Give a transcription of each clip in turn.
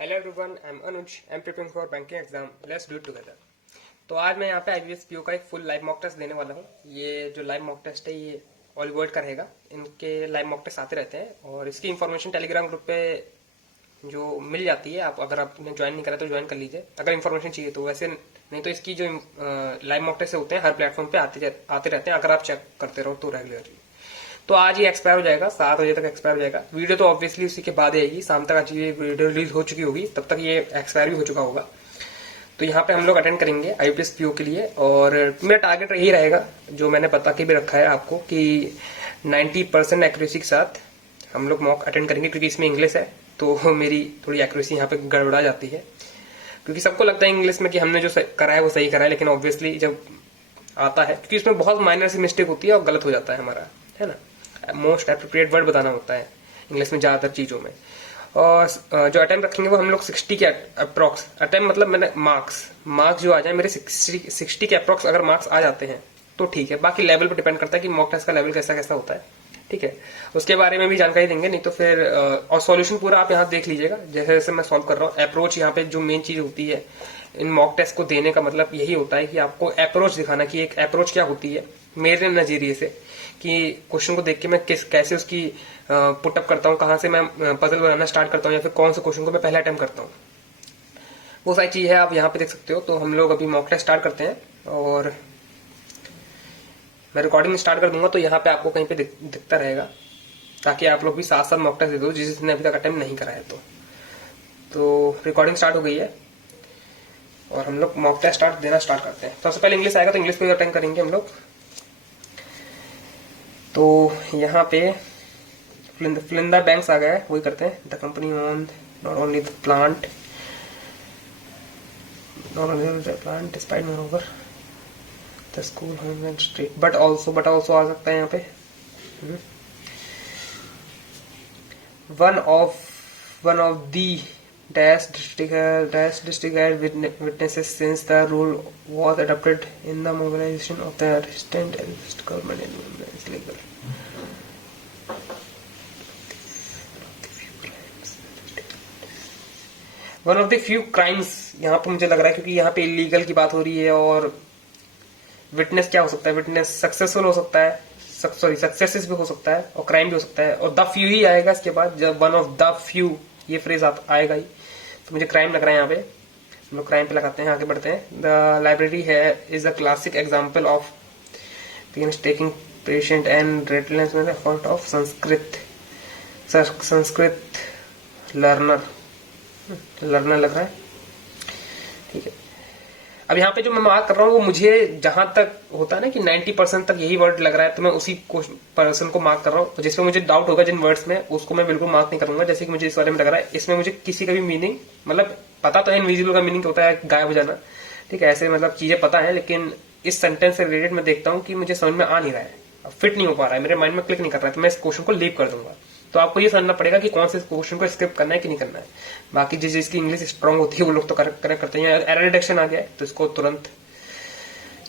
Hello everyone, I am Anuj. I am preparing for banking exam. Let's do it together. तो आज मैं यहाँ पे आईबीएस पीओ का एक फुल लाइव मॉक टेस्ट देने वाला हूँ। ये जो लाइव मॉक टेस्ट है ये ऑल वर्ल्ड का रहेगा। इनके लाइव मॉक टेस्ट आते रहते हैं और इसकी इन्फॉर्मेशन टेलीग्राम ग्रुप पे जो मिल जाती है। आप अगर आपने ज्वाइन नहीं करा तो ज्वाइन कर लीजिए अगर इन्फॉर्मेशन चाहिए तो। वैसे नहीं तो इसकी जो लाइव मॉक टेस्ट होते हैं हर प्लेटफॉर्म पे आते रहते हैं, अगर आप चेक करते रहो तो रेगुलरली। तो आज ये एक्सपायर हो जाएगा, 7 बजे तक एक्सपायर हो जाएगा। वीडियो तो ऑब्वियसली उसी के बाद आएगी, शाम तक आज ये वीडियो रिलीज हो चुकी होगी, तब तक ये एक्सपायर भी हो चुका होगा। तो यहाँ पे हम लोग अटेंड करेंगे आईपीएस पीओ के लिए और मेरा टारगेट यही रहेगा जो मैंने बता के भी रखा है आपको कि 90% एक्यूरेसी के साथ हम लोग मॉक अटेंड करेंगे, क्योंकि इसमें इंग्लिश है तो मेरी थोड़ी एक्यूरेसी यहाँ पे गड़बड़ा जाती है। क्योंकि सबको लगता है इंग्लिश में कि हमने जो करा है वो सही करा है, लेकिन ऑब्वियसली जब आता है, क्योंकि इसमें बहुत माइनर सी मिस्टेक होती है और गलत हो जाता है हमारा, है ना। मोस्ट एप्रोप्रिएट वर्ड बताना होता है इंग्लिश में ज्यादातर चीजों में। और जो अटेम्प्ट रखेंगे वो हम लोग 60 के अप्रोक्स अटेम्प्ट, मतलब मैंने मार्क्स जो आ जाए मेरे 60 के अप्रोक्स अगर मार्क्स आ जाते हैं तो ठीक है। बाकी लेवल पर डिपेंड करता है कि मॉक टेस्ट का लेवल कैसा कैसा होता है, ठीक है। उसके बारे में भी जानकारी देंगे, नहीं तो फिर और सॉल्यूशन पूरा आप यहाँ देख लीजिएगा जैसे जैसे मैं सॉल्व कर रहा हूँ। अप्रोच यहाँ पे जो मेन चीज होती है इन मॉक टेस्ट को देने का मतलब यही होता है कि आपको अप्रोच दिखाना कि एक अप्रोच क्या होती है मेरे नजरिए से, कि क्वेश्चन को देख के मैं कैसे उसकी पुटअप करता हूँ, कहाँ से मैं पजल बनाना स्टार्ट करता हूँ, या फिर कौन से क्वेश्चन को मैं पहले अटेम्प्ट करता हूँ। वो सारी चीज है, आप यहाँ पे देख सकते हो। तो हम लोग अभी मॉक टेस्ट स्टार्ट करते हैं और मैं रिकॉर्डिंग स्टार्ट कर दूंगा तो यहाँ पे आपको कहीं पे दिखता रहेगा, ताकि आप लोग भी साथ साथ मॉक टेस्ट दे दो जिसने अभी तक अटेम्प्ट नहीं करा है। तो रिकॉर्डिंग स्टार्ट हो गई है और हम लोग मॉक टेस्ट देना स्टार्ट करते हैं। सबसे पहले इंग्लिश आएगा तो इंग्लिश पे अटेंड करेंगे हम लोग। तो यहाँ पे फ्लिंडर बैंक्स आ गया है, वही करते हैं। The company own not only the plant despite more the school home and street but also आ सकता है यहाँ पे। One of the dash district had witnesses since the rule was adopted in the mobilization of the resistant government is legal. One of the few crimes यहाँ पे मुझे लग रहा है, क्योंकि यहाँ पे इलीगल की बात हो रही है और विटनेस क्या हो सकता है, विटनेस सक्सेसफुल हो सकता है, सक्सेस भी हो सकता है और क्राइम भी हो सकता है, और द फ्यू ही आएगा इसके बाद। जब वन ऑफ द फ्यू ये फ्रेज आएगा ही, तो मुझे क्राइम लग रहा है यहाँ पे। हम लोग क्राइम पे लगाते हैं, आगे बढ़ते हैं। द लाइब्रेरी है is a classic example of taking patient and restless effort of Sanskrit learner लग रहा है, ठीक है। अब यहाँ पे जो मैं मार्क कर रहा हूँ वो मुझे जहां तक होता है ना कि 90% तक यही वर्ड लग रहा है, तो मैं उसी पर्सन को मार्क कर रहा हूँ। जिसमें मुझे डाउट होगा जिन वर्ड्स में, उसको मैं बिल्कुल मार्क नहीं करूंगा। जैसे कि मुझे इस बारे में लग रहा है इसमें मुझे किसी का भी मीनिंग, मतलब पता तो है इनविजिबल का मीनिंग होता है गायब हो जाना, ठीक है, ऐसे मतलब चीजें पता है, लेकिन इस सेंटेंस से रिलेटेड मैं देखता हूँ कि मुझे समझ में आ नहीं रहा है, फिट नहीं हो पा रहा है, मेरे माइंड में क्लिक नहीं कर रहा है, तो मैं इस क्वेश्चन को लीव कर दूंगा। तो आपको ये समझना पड़ेगा कि कौन से क्वेश्चन को स्किप करना है कि नहीं करना है। बाकी जिसकी इंग्लिश स्ट्रांग होती है वो लोग तो करेक्ट करते हैं। एरर डिटेक्शन आ गया है तो इसको तुरंत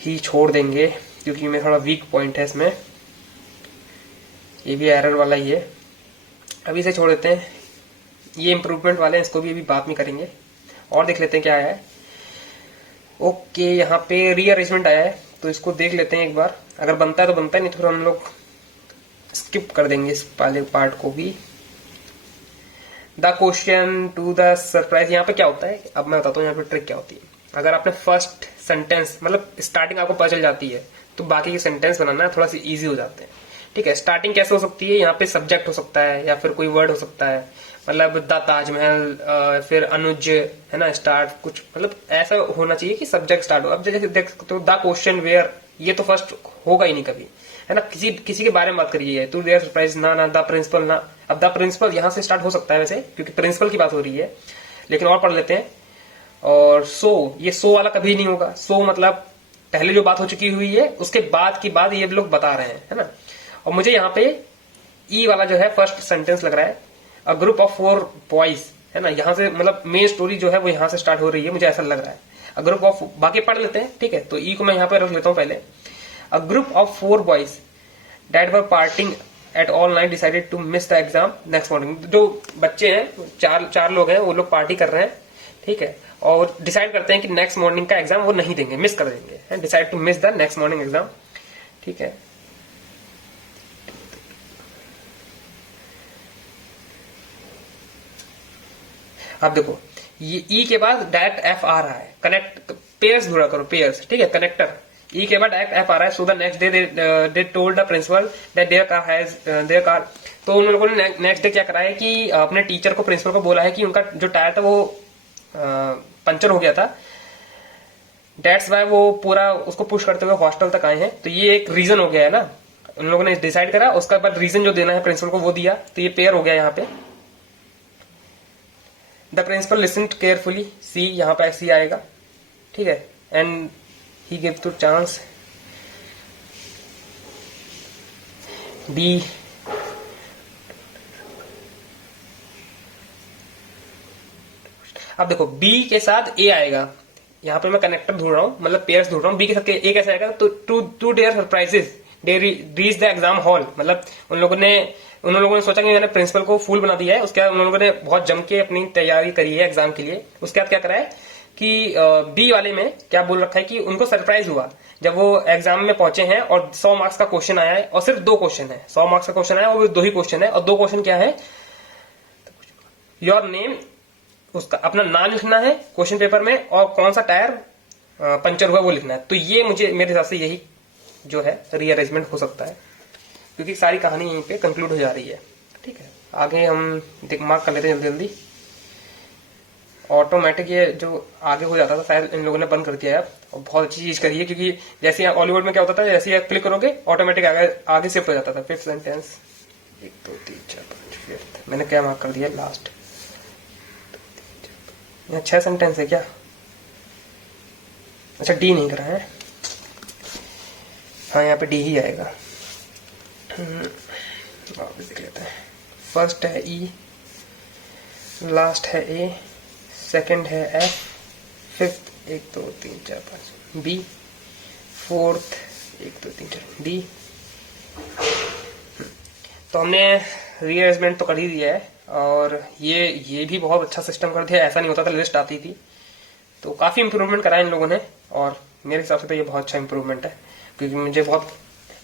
ही छोड़ देंगे, क्योंकि मैं थोड़ा वीक पॉइंट है इसमें, ये भी एरर वाला ही है, अभी इसे छोड़ देते हैं। ये इंप्रूवमेंट वाले हैं, इसको भी अभी बात में करेंगे। और देख लेते हैं क्या आया है। ओके, यहाँ पे रीअरेंजमेंट आया है तो इसको देख लेते हैं एक बार, अगर बनता है तो बनता है, नहीं तो फिर हम लोग स्किप कर देंगे इस पहले पार्ट को भी। The question to the surprise, यहाँ पे क्या होता है अब मैं बताता हूँ यहाँ पे ट्रिक क्या होती है। अगर आपने फर्स्ट सेंटेंस मतलब स्टार्टिंग आपको पता चल जाती है तो बाकी के सेंटेंस बनाना थोड़ा सा इजी हो जाते हैं, ठीक है। स्टार्टिंग कैसे हो सकती है, यहाँ पे सब्जेक्ट हो सकता है या फिर कोई वर्ड हो सकता है, मतलब द ताजमहल, फिर अनुज, है ना, स्टार्ट कुछ, मतलब ऐसा होना चाहिए कि सब्जेक्ट स्टार्ट हो। अब जैसे देख सकते हो द क्वेश्चन वेयर, ये तो फर्स्ट होगा ही नहीं कभी, है ना। किसी के बारे में बात करिए, टू देयर सरप्राइज ना द प्रिंसिपल ना। अब द प्रिंसिपल यहाँ से स्टार्ट हो सकता है वैसे, क्योंकि प्रिंसिपल की बात हो रही है, लेकिन और पढ़ लेते हैं। और ये सो वाला कभी नहीं होगा। सो मतलब पहले जो बात हो चुकी हुई है उसके बाद की बात ये लोग बता रहे हैं, है ना। और मुझे यहाँ पे ई वाला जो है फर्स्ट सेंटेंस लग रहा है, अ ग्रुप ऑफ 4 बॉयज, है ना। यहाँ से मतलब मेन स्टोरी जो है वो यहाँ से स्टार्ट हो रही है, मुझे ऐसा लग रहा है। अ ग्रुप ऑफ, बाकी पढ़ लेते हैं, ठीक है। तो ई को मैं यहाँ पे रख लेता हूँ पहले। A group of 4 boys that were partying at all night decided to miss the exam next morning. जो बच्चे हैं, चार लोग हैं, वो लोग पार्टी कर रहे हैं, ठीक है, और डिसाइड करते हैं कि नेक्स्ट मॉर्निंग का एग्जाम वो नहीं देंगे, मिस कर देंगे, decide to miss the next morning exam, ठीक है। अब देखो ये ई के बाद डायरेक्ट एफ आ रहा है, कनेक्ट पेयर्स ढूंढा करो, पेयर्स, ठीक है, कनेक्टर। ई के बाद डायरेक्ट एफ आ रहा है। So the next day they told the principal that there car. तो उन लोगों ने नेक्स्ट डे क्या करा है कि अपने टीचर को, प्रिंसिपल को बोला है कि उनका जो टायर था वो पंचर हो गया था, डेट्स वाई वो पूरा उसको पुश करते हुए हॉस्टल तक आए हैं। तो ये एक रीजन हो गया है ना, उन लोगों ने डिसाइड करा, उसका बाद रीजन जो देना है प्रिंसिपल को वो दिया, तो ये पेयर हो गया यहाँ पे। The principal listened carefully, C यहाँ पे सी आएगा, ठीक है, and he give two chance B. अब देखो बी के साथ ए आएगा, यहाँ पे मैं कनेक्टर ढूंढ रहा हूँ, मतलब पेयर्स ढूंढ रहा हूँ। बी के साथ ए कैसे आएगा, तो to their surprises they reach the exam hall, मतलब उन लोगों ने सोचा कि मैंने प्रिंसिपल को फूल बना दिया है। उसके बाद उन लोगों ने बहुत जम के अपनी तैयारी करी है एग्जाम के लिए। उसके बाद क्या करा है कि बी वाले में क्या बोल रखा है कि उनको सरप्राइज हुआ जब वो एग्जाम में पहुंचे हैं और 100 मार्क्स का क्वेश्चन आया है, और सिर्फ 2 क्वेश्चन है, 100 मार्क्स का क्वेश्चन आया, और 2 ही क्वेश्चन है, और 2 क्वेश्चन क्या है, योर नेम, उसका अपना नाम लिखना है क्वेश्चन पेपर में, और कौन सा टायर पंचर हुआ वो लिखना है। तो ये मुझे, मेरे हिसाब से यही जो है रीअरेंजमेंट हो सकता है, क्योंकि सारी कहानी यहीं पे कंक्लूड हो जा रही है, ठीक है। आगे हम मार्क कर लेते हैं जल्दी जल्दी। ऑटोमेटिक ये जो आगे हो जाता था शायद इन लोगों ने बंद कर दिया है, और बहुत अच्छी चीज करी है, क्योंकि जैसे हॉलीवुड में क्या होता था, जैसे आप क्लिक करोगे ऑटोमेटिक आगे शिफ्ट हो जाता था। फिफ्थ सेंटेंस, 1 2 3 4 5 फिफ्थ, मैंने क्या मार्क कर दिया लास्ट। यहाँ 6 सेंटेंस है क्या, अच्छा डी नहीं करा है, हाँ यहाँ पे डी ही आएगा। वापस देख लेते हैं। फर्स्ट है ई, लास्ट है ए, सेकंड है F, fifth 1 2 3 4 5 B, fourth 1 2 3 4 D. तो हमने रीअरेंजमेंट तो कर ही दिया है, और ये भी बहुत अच्छा सिस्टम कर दिया। ऐसा नहीं होता था, लिस्ट आती थी, तो काफी इंप्रूवमेंट करा इन लोगों ने, और मेरे हिसाब से तो ये बहुत अच्छा इंप्रूवमेंट है, क्योंकि मुझे बहुत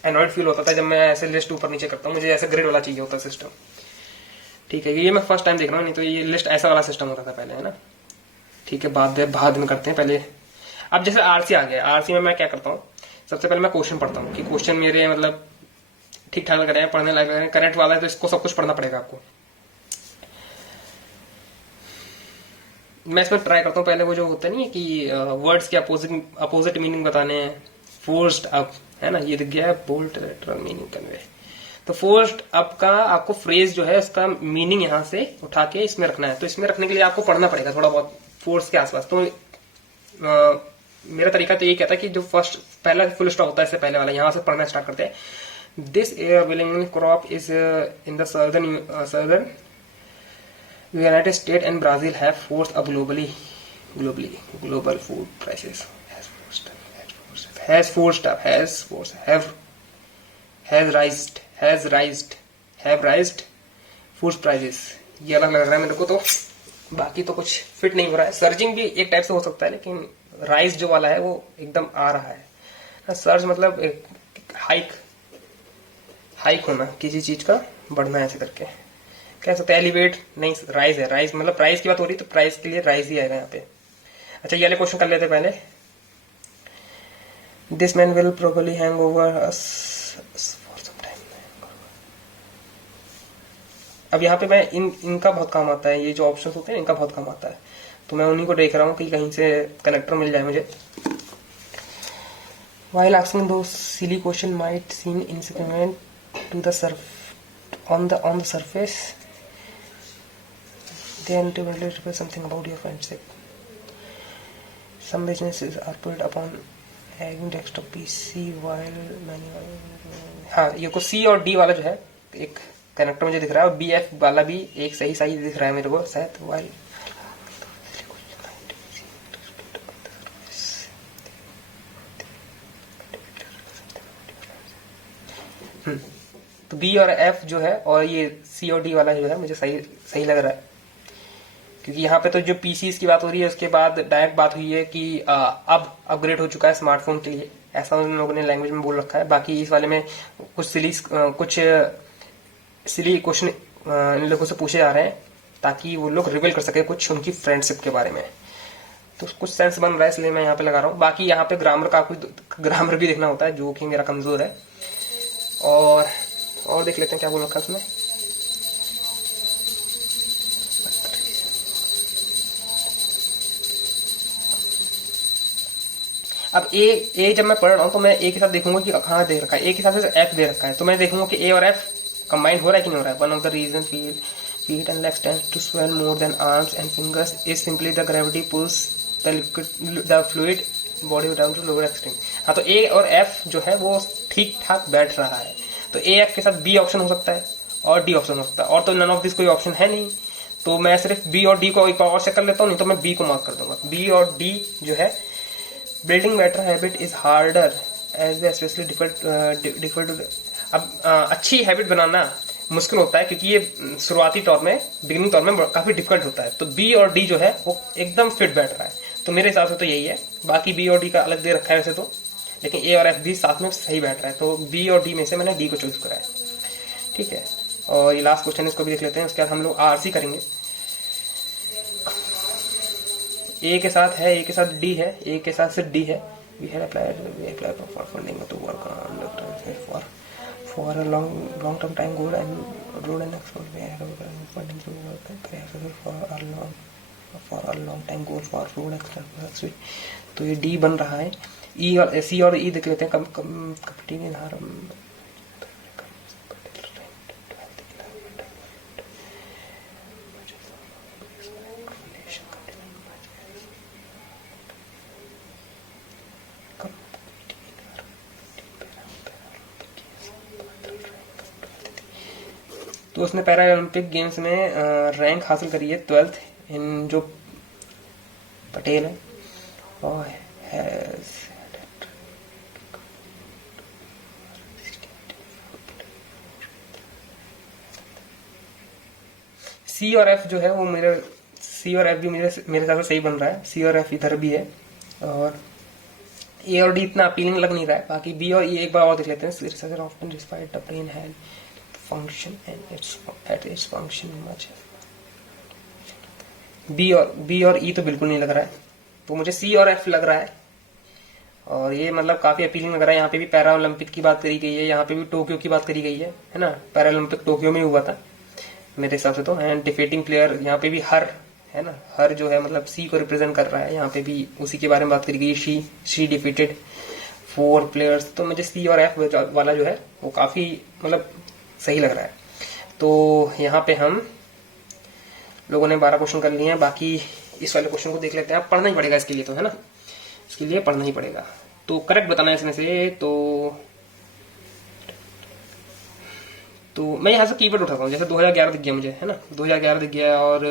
एनॉयड फील होता था जब मैं ऐसे लिस्ट ऊपर नीचे करता हूँ। मुझे ऐसे ग्रिड वाला चाहिए होता सिस्टम, ठीक है। ये मैं फर्स्ट टाइम देख रहा हूँ, नहीं तो ये लिस्ट ऐसा वाला सिस्टम होता था पहले, है ना, ठीक है। बाद में करते हैं पहले। अब जैसे आरसी आ गया, आरसी में मैं क्या करता हूँ, सबसे पहले मैं क्वेश्चन पढ़ता हूँ कि क्वेश्चन मेरे मतलब ठीक ठाक लग रहे हैं, पढ़ने लग रहे हैं, करेक्ट वाला है, तो इसको सब कुछ पढ़ना पड़ेगा आपको। मैं इसमें ट्राई करता हूँ पहले वो जो होता नहीं है कि वर्ड्स के अपोजिट मीनिंग बताने हैं। फोर्स्ड अप है ना, ये दिख गया है, बोल्ड लेटरल मीनिंग कन्वे। तो फोर्स्ड अप का आपको फ्रेज जो है उसका मीनिंग यहाँ से उठा के इसमें रखना है, तो इसमें रखने के लिए आपको पढ़ना पड़ेगा थोड़ा बहुत फोर्स के आसपास। तो मेरा तरीका तो ये कहता है कि जो फर्स्ट पहला फुल स्टॉप होता है इससे पहले वाला, यहाँ से पढ़ना स्टार्ट करते हैं। This willing crop is in the southern United States and Brazil have forced a global food prices have raised food prices। ये अलग लग रहा है मेरे को, तो बाकी तो कुछ फिट नहीं हो रहा है। सर्जिंग भी एक टाइप से हो सकता है, लेकिन राइज जो वाला है वो एकदम आ रहा है। सर्ज मतलब हाइक होना, किसी चीज का बढ़ना ऐसे करके कह सकते हैं। एलिवेट नहीं, राइज है, राइज मतलब प्राइस की बात हो रही तो प्राइस के लिए राइज ही आएगा यहाँ पे। अच्छा ये वाले क्वेश्चन कर लेते पहले। This man will probably hang over us for some time. अब यहाँ पे मैं इनका बहुत काम आता है, ये जो ऑप्शंस होते हैं इनका बहुत काम आता है, तो मैं उन्हीं को देख रहा हूँ कि कहीं से कनेक्टर मिल जाए मुझे। While asking those silly question might seem insignificant to the on the surface, they ultimately reveal something about your friendship. Some businesses are built upon having desktop PC while many हाँ ये को C और D वाला जो है एक connector मुझे दिख रहा है, और BF वाला भी एक सही दिख रहा है मेरे को शायद। while तो बी और एफ जो है और ये सी और डी वाला जो है मुझे सही सही लग रहा है, क्योंकि यहाँ पे तो जो पीसीज की बात हो रही है उसके बाद डायरेक्ट बात हुई है कि अब अपग्रेड हो चुका है स्मार्टफोन के लिए, ऐसा उन लोगों ने लैंग्वेज में बोल रखा है। बाकी इस वाले में कुछ सिली क्वेश्चन इन लोगों से पूछे जा रहे हैं ताकि वो लोग रिवील कर सके कुछ उनकी फ्रेंडशिप के बारे में, तो कुछ सेंस बन रहा है, इसलिए मैं यहाँ पे लगा रहा हूँ। बाकी यहाँ पे ग्रामर भी देखना होता है जो कि मेरा कमजोर है। और देख लेते हैं क्या बोल रखा है उसमें। अब ए जब मैं पढ़ रहा हूँ तो मैं ए के साथ देखूंगा कि कहाँ दे रखा है, ए के साथ एफ दे रखा है, तो मैं देखूंगा कि ए और एफ कंबाइंड हो रहा है कि नहीं हो रहा है। One of the reason feet and legs tend to swell more than arms and fingers is simply the gravity pulls the fluid body down to lower extreme। हाँ, तो ए और एफ जो है वो ठीक ठाक बैठ रहा है, तो ए एफ के साथ बी ऑप्शन हो सकता है और डी ऑप्शन हो सकता है, और तो नन ऑफ दिस कोई ऑप्शन है नहीं, तो मैं सिर्फ बी और डी को एक और से कर लेता हूँ, नहीं तो मैं बी को मार्क कर दूंगा। बी और डी जो है, building better habit is harder as specially difficult. अब अच्छी हैबिट बनाना मुश्किल होता है क्योंकि ये शुरुआती तौर में, बिगिनिंग तौर में काफी डिफिकल्ट होता है, तो बी और डी जो है वो एकदम फिट बैठ रहा है, तो मेरे हिसाब से तो यही है। बाकी बी और डी का अलग दे रखा है वैसे तो, लेकिन ए और एफ भी साथ में सही बैठ रहा है, तो बी और डी में से मैंने डी को चूज करा है। ठीक है, और ये लास्ट क्वेश्चन इसको भी देख लेते हैं, उसके बाद हम लोग आरसी करेंगे। ए के साथ है, ए के साथ डी है, ए के साथ सिर्फ डी है। We have applied for funding to work on for a long term time goal and road and export we have funding to work for a long time goal for road export। तो ये D बन रहा है। ई और सी और ई देख लेते हैं। competing in harm तो उसने पैरा ओलंपिक गेम्स में रैंक हासिल करी है 12th इन, जो पटेल है, और सी और एफ जो है वो सी और एफ भी मेरे हिसाब से सही बन रहा है। सी और एफ इधर भी है, और ए और डी इतना अपीलिंग लग नहीं रहा है। बाकी बी और ई एक बार और देख लेते हैं। Often despite the brain had function and its function much। B और ई तो बिल्कुल नहीं लग रहा है, तो मुझे सी और एफ लग रहा है, और ये मतलब काफी अपीलिंग लग रहा है। यहाँ पे भी पैरा ओलंपिक की बात करी गई है, यहाँ पे भी टोक्यो की बात करी गई है ना। पैरा ओलंपिक टोक्यो में हुआ था मेरे हिसाब से तो। एंड डिफीटिंग प्लेयर, यहाँ पे भी हर है ना, हर जो है मतलब सी को रिप्रेजेंट कर रहा है, यहाँ पे भी उसी के बारे में बात करी गई। शी डिफीटेड 4 प्लेयर्स, तो मुझे सी और एफ वाला जो है वो काफी मतलब सही लग रहा है। तो यहाँ पे हम लोगों ने 12 क्वेश्चन कर लिए हैं। बाकी इस वाले क्वेश्चन को देख लेते हैं। आप पढ़ना ही पड़ेगा इसके लिए तो, है ना, इसके लिए पढ़ना ही पड़ेगा। तो करेक्ट बताना है इसमें से। तो मैं यहाँ से कीवर्ड उठाता हूँ, जैसे 2011 दिख गया मुझे, है ना, 2011 दिख गया, और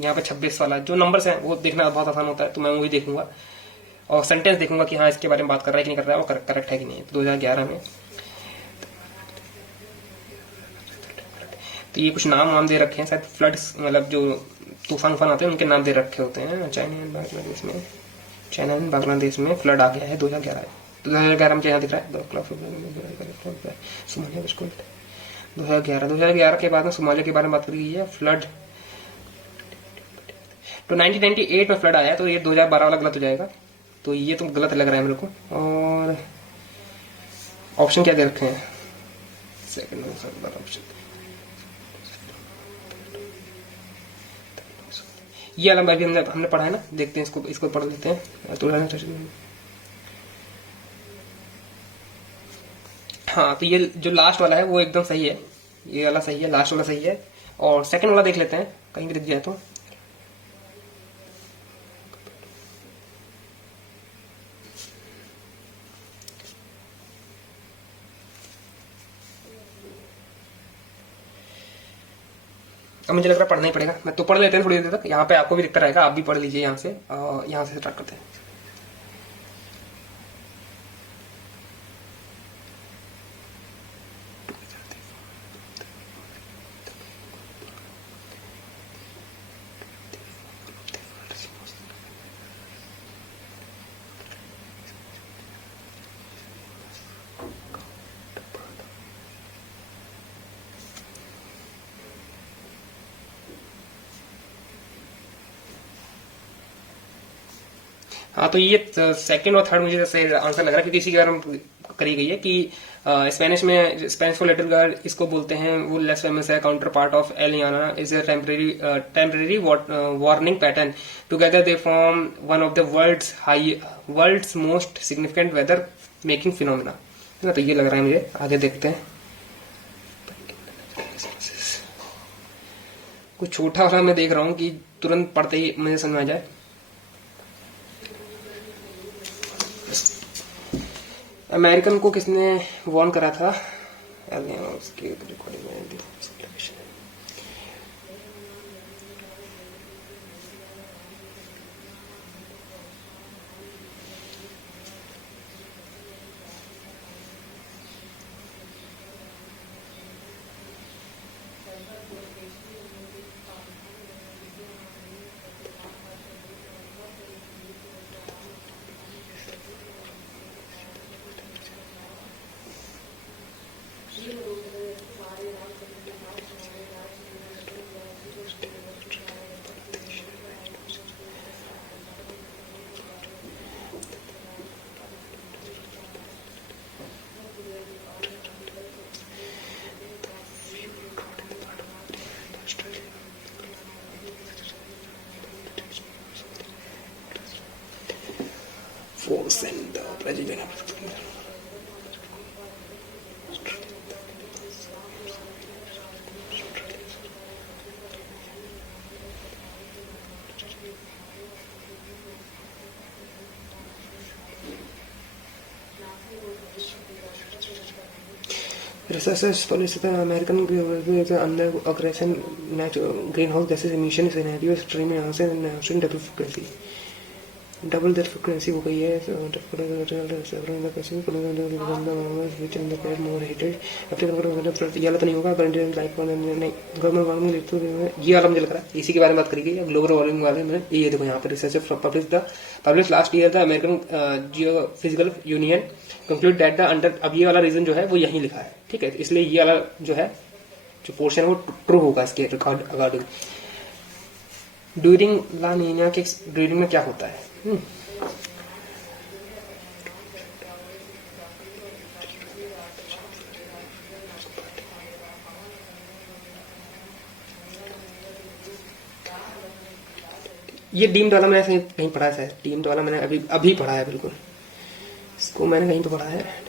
यहाँ पे 26 वाला जो नंबर्स हैं वो देखना बहुत आसान होता है, तो मैं वही देखूंगा और सेंटेंस देखूंगा कि हाँ इसके बारे में बात कर रहा है कि नहीं कर रहा है, वो करेक्ट है कि नहीं। 2011 में तो ये कुछ नाम दे रखे हैं शायद, फ्लड्स मतलब जो तूफान आते हैं उनके नाम दे रखे होते हैं। चाइना एंड बांग्लादेश में फ्लड आ गया है 2011 है। 2011 में यहाँ दिख रहा है 2011 के बाद में सोमालिया के बारे में बात करी गई है। फ्लड तो 1998 में फ्लड आया है, तो ये 2012 वाला गलत हो जाएगा, तो ये तो गलत लग रहा है मेरे को। और ऑप्शन क्या दे रखे हैं, सेकंड ऑप्शन ये वाला भी हमने पढ़ा है ना, देखते हैं इसको पढ़ लेते हैं। तो हाँ, तो ये जो लास्ट वाला है वो एकदम सही है, ये वाला सही है, लास्ट वाला सही है। और सेकंड वाला देख लेते हैं, कहीं भी दिख जाए तो। अब मुझे लग रहा है पढ़ना ही पड़ेगा, मैं तो पढ़ लेते हैं थोड़ी देर तक। यहाँ पे आपको भी दिखता रहेगा, आप भी पढ़ लीजिए यहाँ से स्टार्ट करते हैं। हाँ, तो ये सेकंड और थर्ड मुझे सही आंसर लग रहा है, क्योंकि इसी के बारे में करी गई है कि स्पेनिश फॉर लिटिल गर्ल इसको बोलते हैं, वो लेस फेमस है। काउंटर पार्ट ऑफ एलियाना is a temporary warning pattern, together they form one of the world's most significant weather making phenomena, है ना। तो ये लग रहा है मुझे, आगे देखते हैं। कुछ छोटा वाला मैं देख रहा हूँ कि तुरंत पढ़ते ही मुझे समझ में आ जाए। अमेरिकन को किसने वार्न करा था? उसकी रिकॉर्डिंग में force and the president. Researchers policy the American under aggression natural greenhouse gases emission scenario stream and double frequency. Double that frequency हो गई है, ये वाला तो नहीं होगा, ग्लोबल वार्मिंग ये वाला मुझे लग रहा है इसी के बारे में बात करी गई है, ग्लोबल वार्मिंग वाले में। ये देखो यहाँ पर research publish last year the American geophysical union conclude that the under, अब ये वाला रीजन जो है वो यहीं लिखा है, ठीक है। इसलिए ये वाला जो है जो पोर्शन है वो ट्रू होगा इसके record according. During La Neena के ड्यूरिंग में क्या होता है? ये डीम्ड वाला मैंने कहीं पढ़ा है, डीम्ड वाला मैंने अभी पढ़ा है, बिल्कुल इसको मैंने कहीं तो पढ़ा है।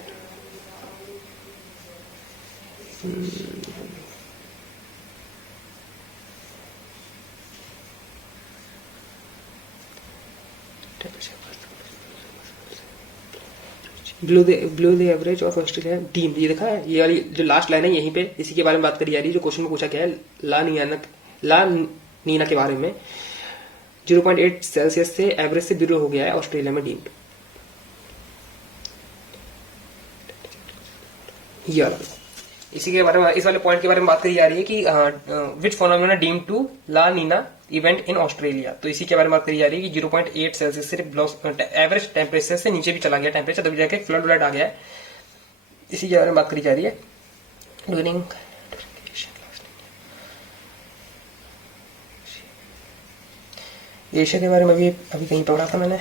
Blue the average of Australia deem, ये देखा है, ये वाली जो लास्ट लाइन है यहीं पे इसी के बारे में बात करी जा रही है, जो क्वेश्चन में पूछा गया है ला नीना के बारे में। 0.8 सेल्सियस से एवरेज से बिलो हो गया है ऑस्ट्रेलिया में डीम्ड। ये वाला इसी के बारे में, इस वाले पॉइंट के बारे में बात करी जा रही है कि which phenomena deemed to La Nina event in Australia. तो इसी के बारे में बात करी जा रही है कि 0.8 सेल्सियस से एवरेज टेम्परेचर से नीचे भी चला गया टेम्परेचर, तभी जाके फ्लड आ गया है। इसी के बारे में बात करी जा रही है। ड्यूरिंग एशिया के बारे में भी अभी कहीं पढ़ा था मैंने।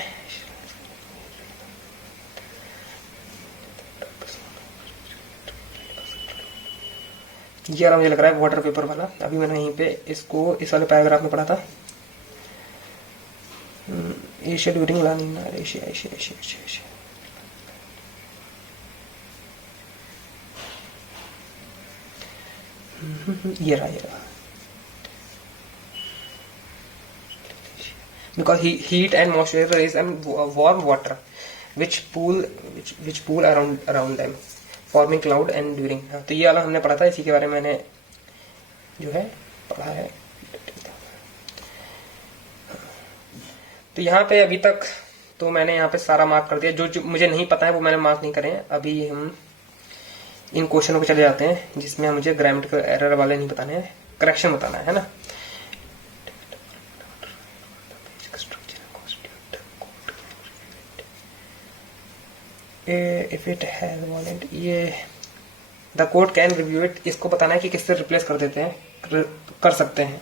ये मुझे लग रहा है वाटर पेपर वाला, अभी मैंने यहीं पे इसको इस वाले पैराग्राफ में पढ़ा था। Asia during La Nina, Asia Asia Asia Asia Asia ये रहा because heat and moisture raise and warm water which pool around them forming cloud and during। तो ये वाला हमने पढ़ा था, इसी के बारे में मैंने जो है पढ़ा है। तो यहाँ पे अभी तक तो मैंने यहाँ पे सारा मार्क कर दिया, जो मुझे नहीं पता है वो मैंने मार्क नहीं करे हैं। अभी हम इन क्वेश्चनों पे चले जाते हैं जिसमें मुझे ग्रामेटिकल एरर वाले नहीं बताने हैं, करेक्शन बताना है ना। इफ इट हैज वॉलेंट, ये the code can review it, इसको बताना है कि किससे रिप्लेस कर देते हैं, कर सकते हैं।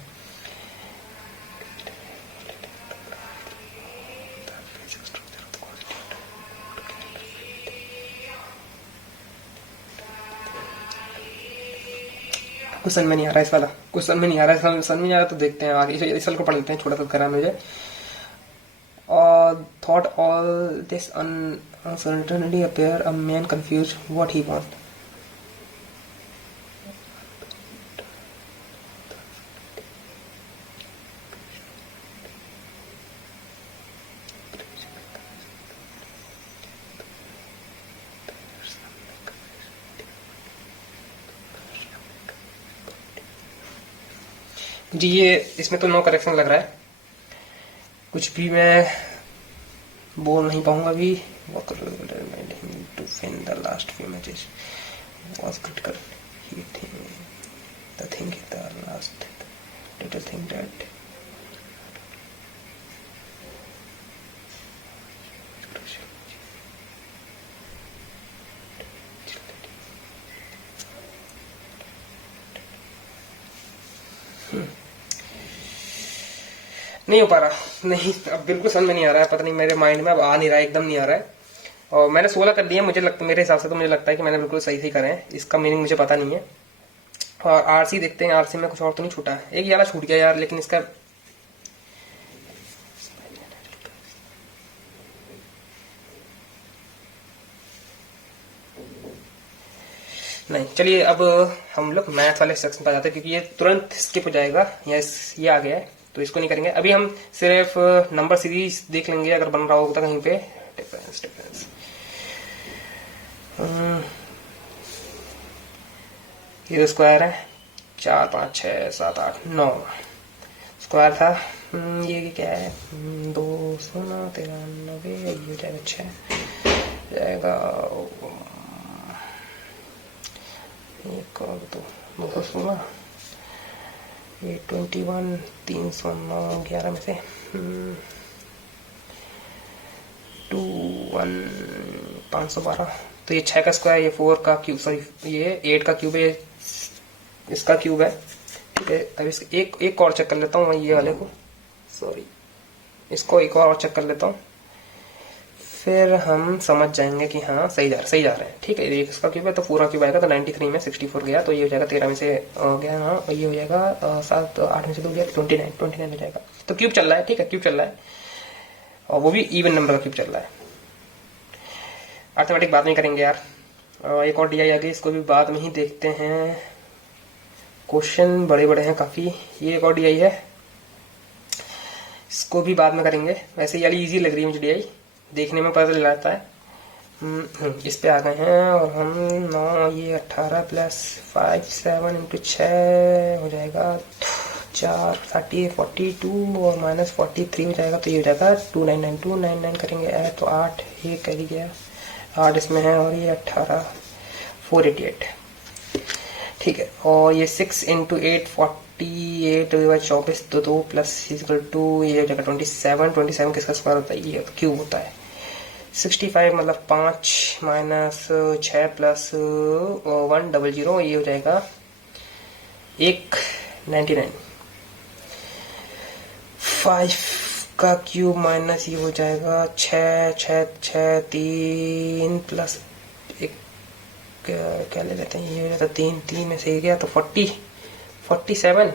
क्वेश्चन में नहीं आ रहा है इस वाला, क्वेश्चन में नहीं आ रहा है, समझ नहीं आ रहा तो देखते हैं आगे, इस वाले को पढ़ लेते हैं, छोटा सा करा मुझे। और thought all this uncertainty appear a man confused what he want। जी ये इसमें तो नो करेक्शन लग रहा है, कुछ भी मैं बोल नहीं पाऊंगा अभी। To win the last few matches was critical, he the thing the last little thing that नहीं हो पा रहा, नहीं अब बिल्कुल समझ में नहीं आ रहा है, पता नहीं मेरे माइंड में अब आ नहीं रहा है, एकदम नहीं आ रहा है। और मैंने 16 कर दिए, मुझे लगता, मेरे हिसाब से तो मुझे लगता है कि मैंने बिल्कुल सही सही करे हैं, इसका मीनिंग मुझे पता नहीं है। और आरसी देखते हैं, आरसी में कुछ और तो नहीं छूटा है, एक याला छूट गया यार, लेकिन इसका नहीं। चलिए अब हम लोग मैथ वाले सेक्शन पर जाते हैं, क्योंकि ये तुरंत स्किप हो जाएगा, ये आ गया है तो इसको नहीं करेंगे। अभी हम सिर्फ नंबर सीरीज देख लेंगे, अगर बन रहा होगा कहीं पे। डिफरेंस ये स्क्वायर है, 4 5 6 7 8 9 स्क्वायर था। ये क्या है, 2 16 13 90, ये हो जाएगा 6 जाएगा, एक और 216, ये 21 309 11 में से 2 1 512, तो ये 6 का स्क्वायर, ये 4 का क्यूब, सॉरी ये 8 का क्यूब है, इसका क्यूब है। ठीक है, अब इसका एक और चेक कर लेता हूँ मैं, ये वाले को, सॉरी इसको एक और चेक कर लेता हूँ, फिर हम समझ जाएंगे कि हाँ सही जा रहे हैं। ठीक है, ये इसका क्यूब है तो पूरा क्यूब आएगा, तो 93 में 64 गया, तो ये हो जाएगा 13 में से गया, हाँ और ये हो जाएगा 7 8 में से 2 गया, 29 हो जाएगा। तो क्यूब चल रहा है, ठीक है क्यूब चल रहा है, और वो भी इवन नंबर का क्यूब चल रहा है। अर्थमेटिक बाद में करेंगे यार, एक और डीआई आ गई, इसको भी बाद में ही देखते हैं, क्वेश्चन बड़े बड़े हैं काफी। ये एक और डीआई है, इसको भी बाद में करेंगे। वैसे ये वाली इजी लग रही है मुझे डीआई, देखने में पता चल जाता है। इस पे आ गए हैं और हम 9 ये 18 प्लस 5 7 इंटू 6 हो जाएगा 4 30 42 और माइनस 43 हो जाएगा, तो ये हो जाएगा 299299 करेंगे ऐड, तो 8 ये कर ही गया, 8 इसमें है, और ये 18 488। ठीक है, और ये 6 इंटू 8 48 24 तो 2 प्लस इक्वल टू ये हो जाएगा 27 किसका स्क्वायर होता है, ये क्यूब होता है। 65 मतलब 5 माइनस 6 प्लस 100, ये हो जाएगा 199। 5 का क्यूब माइनस ये हो जाएगा 3 प्लस एक क्या ले लेते हैं, ये हो जाता 3 में से गया तो 47,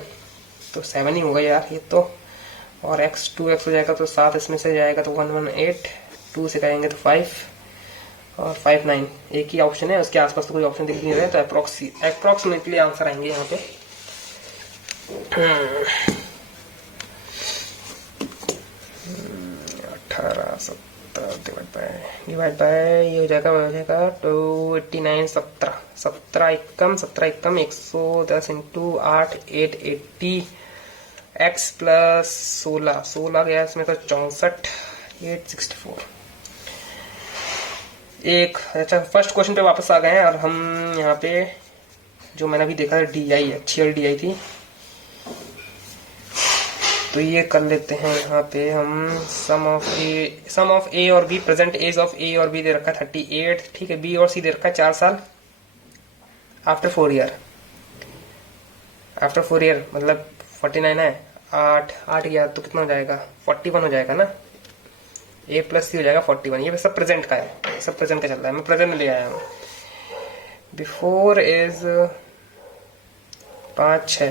तो 7 ही होगा यार ये तो। और x 2x हो जाएगा तो 7 इसमें से जाएगा तो 118, 2 से करेंगे तो 5 और 5 9, एक ही ऑप्शन है, उसके आसपास तो कोई ऑप्शन दिख नहीं रहा है, तो अप्रोक्सीमेटली आंसर आएंगे यहाँ पे। 18 17 डिवाइड बाय ये हो जाएगा 289 17 एकम 110 इंटू 8 880 x प्लस 16 गया इसमें तो 64 864। एक अच्छा फर्स्ट क्वेश्चन पे वापस आ गए हैं, और हम यहाँ पे जो मैंने अभी देखा डीआई अच्छी वाली डीआई थी, तो ये कर लेते हैं यहाँ पे हम। सम ऑफ ए और बी, प्रेजेंट एज ऑफ ए और बी दे रखा 38, ठीक है, बी और सी दे रखा 4 साल, आफ्टर 4 ईयर, मतलब 49 है, 8 गया तो कितना हो जाएगा 41 हो जाएगा ना, ए प्लस सी हो जाएगा 41। ये सब प्रेजेंट का है, सब प्रेजेंट का चल रहा है, मैं प्रेजेंट में ले आया हूँ। Before is 5 6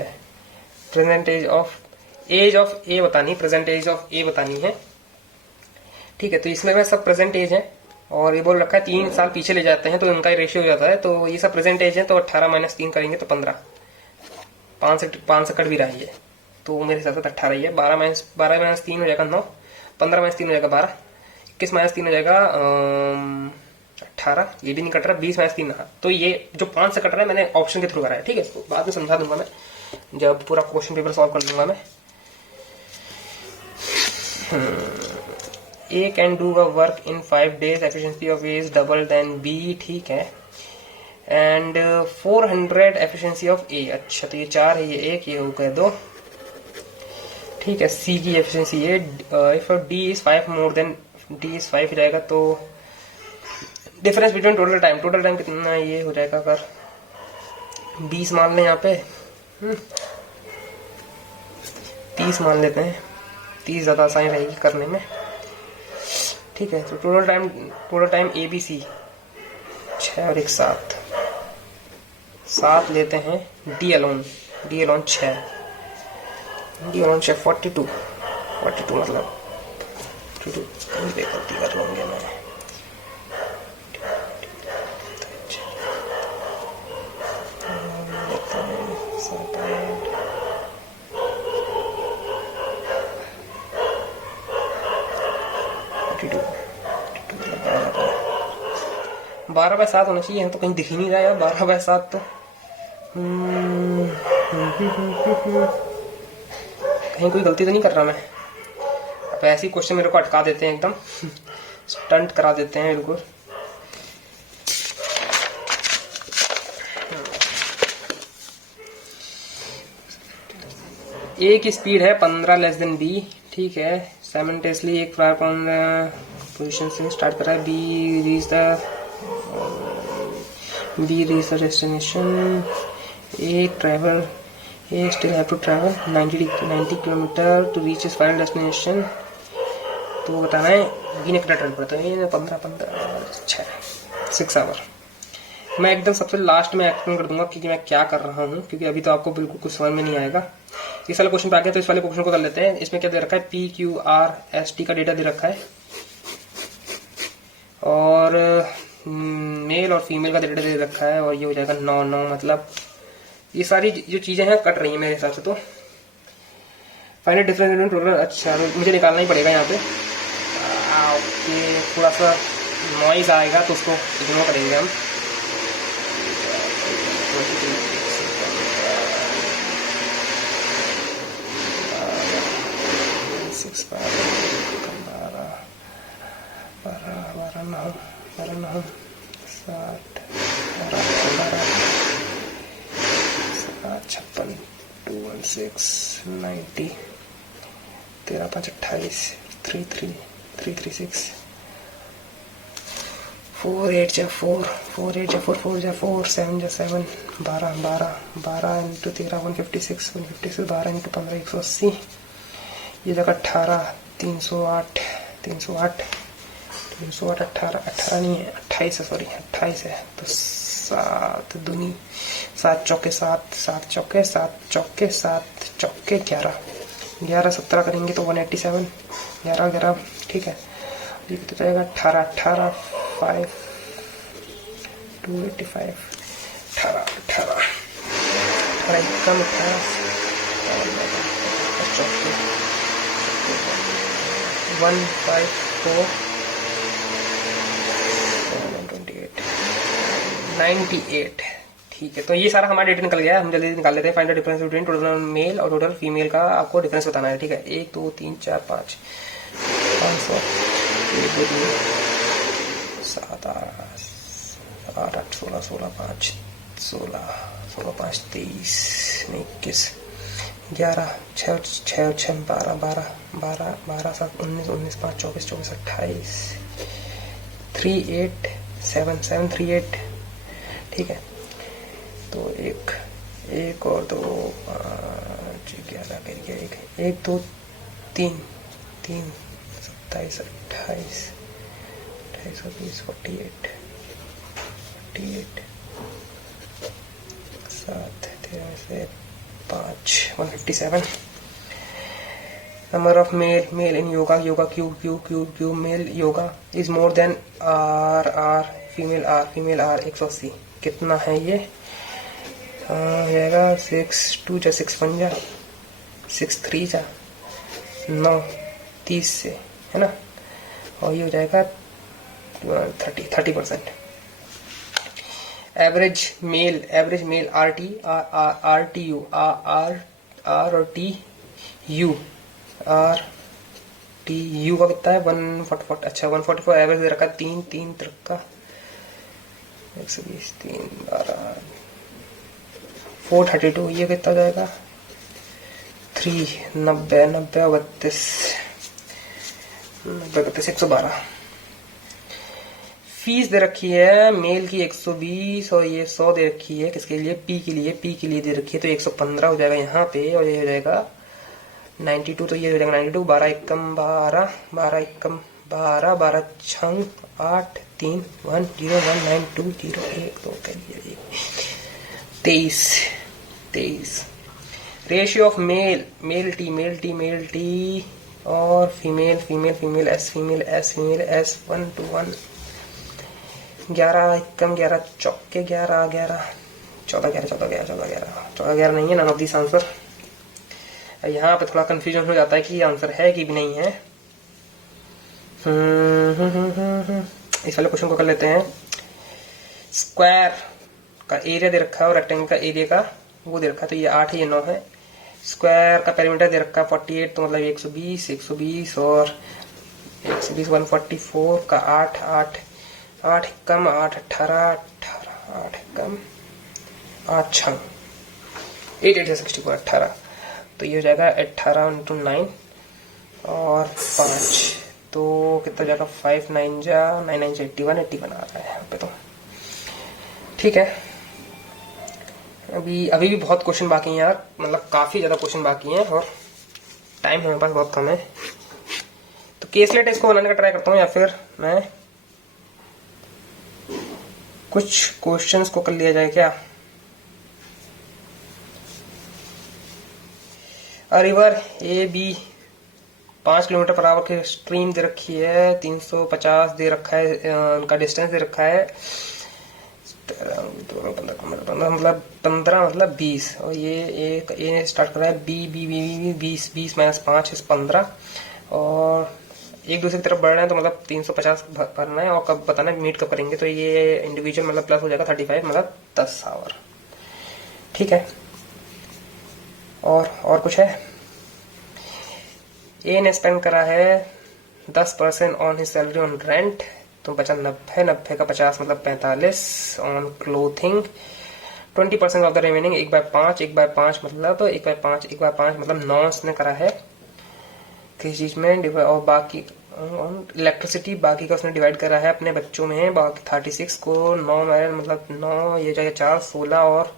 present age of a बतानी, प्रेजेंट एज ऑफ ए बतानी है। ठीक है, तो इसमें मैं सब प्रेजेंट एज है और ये बोल रखा है 3 साल पीछे ले जाते हैं तो इनका रेशियो हो जाता है, तो ये सब प्रेजेंट एज है, तो 18 माइनस 3 करेंगे तो 15, 5 से कट भी रहा है ये, तो मेरे हिसाब से 18 ही है। 12 माइनस 3 हो जाएगा 9, 15 माइनस 3 हो जाएगा 12, 21 माइनस 3 हो जाएगा 18, ये भी नहीं कट रहा। 20 माइनस 3, तो ये जो 5 से कट रहा है मैंने ऑप्शन के थ्रू करा है। ठीक है, तो बाद में समझा दूंगा मैं जब पूरा क्वेश्चन पेपर सॉल्व कर लूंगा मैं। A can do a work in 5 days, efficiency of A is double than B, ठीक है, and 400 efficiency of A। अच्छा, तो ये 4 है, ये 1, ये हो गए 2। ठीक है, C की efficiency है, if D is 5 more than D is 5 हो जाएगा, तो डिफरेंस बिटवीन टोटल टाइम कितना ये हो जाएगा, अगर 20 मान लें यहाँ पे, 30 मान लेते हैं, 30 ज्यादा आसानी रहेगी करने में। ठीक है, तो total time A B C 6 और 1 7 लेते हैं। डी अलोन 6, 42 मतलब 42 गलती कर लूंगे मैं। बारह बाय 7 होना चाहिए, तो कहीं दिख ही नहीं रहा यार 12 बाय 7 तो कहीं कोई गलती तो नहीं कर रहा मैं। अब ऐसे ही क्वेश्चन मेरे को अटका देते हैं, एकदम स्टंट करा देते हैं बिल्कुल। ए की स्पीड है 15 लेस देन बी। ठीक है, साइमल्टेनियसली एक फ्लायर पोजीशन से स्टार्ट कर रहा है। B reach the destination. A still have to travel 90 kilometre to reach his final destination. तो वो बताना है बी ने कितना ट्रैवल करता है। 15 6 आवर। मैं एकदम सबसे लास्ट में एक्सप्लेन कर दूंगा कि मैं क्या कर रहा हूँ, क्योंकि अभी तो आपको बिल्कुल कुछ समझ में नहीं आएगा। इस वाले क्वेश्चन पे आ गया तो इस वाले क्वेश्चन को कर लेते हैं। इसमें क्या दे रखा है, PQRST का डेटा दे रखा है और मेल और फीमेल का डेटा दे रखा है, और ये हो जाएगा 9 मतलब ये सारी जो चीजें हैं कट रही है मेरे हिसाब से। तो फाइनल डिफरेंस टोटल, अच्छा मुझे निकालना ही पड़ेगा यहाँ पे। ओके, थोड़ा सा नॉइज आएगा तो उसको इग्नोर करेंगे हम। बारह 56 216 90 13 5 28 336 4 8 जा 4 4 8 जा 4 4 जा 4 7 जा 7 12 इंटू 13 156 12 इंटू 15 180। ये जगह 18 308 18 नहीं है 28 है, सॉरी 28 है। तो 7 दूनी 7 चौके 7 चौके 11 17 करेंगे तो 187 11 ठीक है। ये कितना जाएगा 18 5 285 18 एकदम 18 चौके 154 98। ठीक है, तो ये सारा हमारा डेटा निकल गया है। हम जल्दी निकाल लेते हैं। Find the difference between total male और टोटल फीमेल का आपको डिफरेंस बताना है। ठीक है, 1 2 3 4 5 500 1 2 3 7 8 8 16 16 5 16 16 5 23 21 11 6 6 12 7 19 5 24 28 38 7 7 38। ठीक है, तो एक और 2 5 11 करके 1 2 3 27 28 20 48 7 13 से 5 157. Number of male in yoga Q male yoga is more than R female R 180. कितना है ये? जाएगा 6 2 जा 6 5 जा 6 3 जा 9 30 से, है ना, और ये हो जाएगा 30%. एवरेज मेल RTU R और TU का कितना है? 144. अच्छा 144 एवरेज दे रखा है. 3 का 120 3 12 432. ये कितना जाएगा? 3 90 32 112. फीस दे रखी है मेल की 120 और ये 100 दे रखी है. किसके लिए? पी के लिए दे रखी है, तो 115 हो जाएगा यहाँ पे, और ये हो जाएगा 92. तो ये हो जाएगा 92. 12 एकम 12 12 एकम 12 12 छंग 8 3 1 0 1 9 2 0 1 2 23. रेशियो ऑफ मेल टी और फीमेल एस 1 to 1. 11 एकम 11 चौके 11 14 नहीं है. None of this answer. यहाँ पे थोड़ा कंफ्यूजन हो जाता है कि आंसर है कि भी नहीं है. इस वाले क्वेश्चन को कर लेते हैं. स्क्वायर का एरिया दे रखा है और रेक्टेंगल का एरिया का वो दे रखा है, तो ये 8 है, ये 9 है. स्क्वायर का पेरीमीटर दे रखा है 48, तो मतलब 120 और 144 का 8 कम 8 18 कम 8 छंग 8 से 64 18. तो ये हो जाएगा 18 × 9 और 5, तो कितना जाएगा? 5 9 जा 9 9 से 81 आ रहा है यहाँ पे. तो ठीक है. अभी भी बहुत क्वेश्चन बाकी हैं यार, मतलब काफी ज्यादा क्वेश्चन बाकी हैं और टाइम हमारे पास बहुत कम है. तो केसलेट इसको बनाने का ट्राई करता हूँ, या फिर मैं कुछ क्वेश्चंस को कर लिया जाए क्या. River AB 5 kilometre per hour की स्ट्रीम दे रखी है. 350 दे रखा है, उनका डिस्टेंस दे रखा है. 15 मतलब 20, और ये स्टार्ट कर रहा है बी 20 माइनस 5 15, और एक दूसरे की तरफ बढ़ रहे हैं, तो मतलब 350 भरना है, और कब बताना है मीट कब करेंगे. तो ये इंडिविजुअल मतलब प्लस हो जाएगा 35, मतलब 10 आवर. ठीक है. और कुछ है. ए ने स्पेंड करा है 10% on his salary on rent, तो बचा 90 का 50 मतलब 45 on clothing. 20% of the remaining 1/5 मतलब 1/5 मतलब 9 इसने करा है किस चीज में, और बाकी इलेक्ट्रिसिटी बाकी का उसने डिवाइड करा है अपने बच्चों में. बाकी 36 को 9 में मतलब 9 ये जाएगा 4 16 और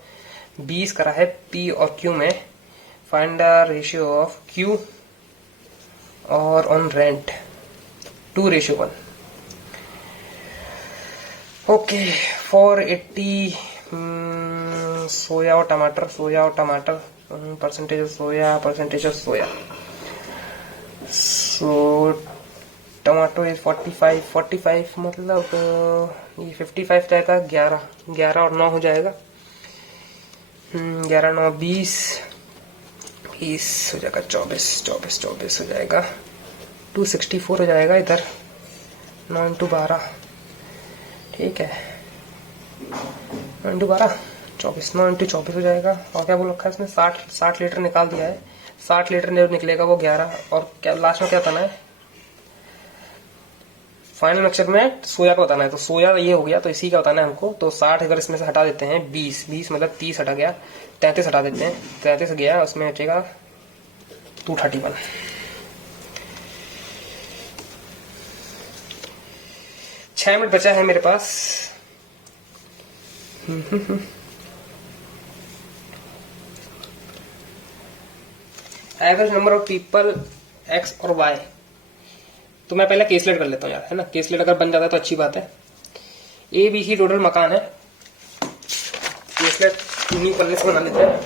20 करा है पी और क्यू में. Find the ratio of Q और ऑन रेंट 2:1. ओके. 480 सोया और टमाटर percentage of soya. So tomato is 45 मतलब ये 55 जाएगा. 11 और 9 हो जाएगा. 11 9 20 हो जाएगा. 24 हो जाएगा. 264 हो जाएगा इधर. 9 × 12 ठीक है. 9 × 12 24 9 × 24 हो जाएगा. और क्या बोल रखा है इसमें? 60 लीटर निकाल दिया है. 60 लीटर निकलेगा वो 11, और क्या लास्ट में क्या बताना है? फाइनल मिक्सचर में सोया का बताना है. तो सोया ये हो गया, तो इसी का बताना है हमको. तो 60 अगर इसमें से हटा देते हैं 20 मतलब 30 हटा गया. 33 हटा देते हैं. 33 गया, उसमें बचेगा 231. छह मिनट बचा है मेरे पास. Average number of people X और वाई. तो मैं पहले केसलेट कर लेता हूँ यार, है ना. केसलेट अगर बन जाता है तो अच्छी बात है. ए बी की टोटल मकान है. केसलेट इन्हीं पन्ने से बना लेते हैं.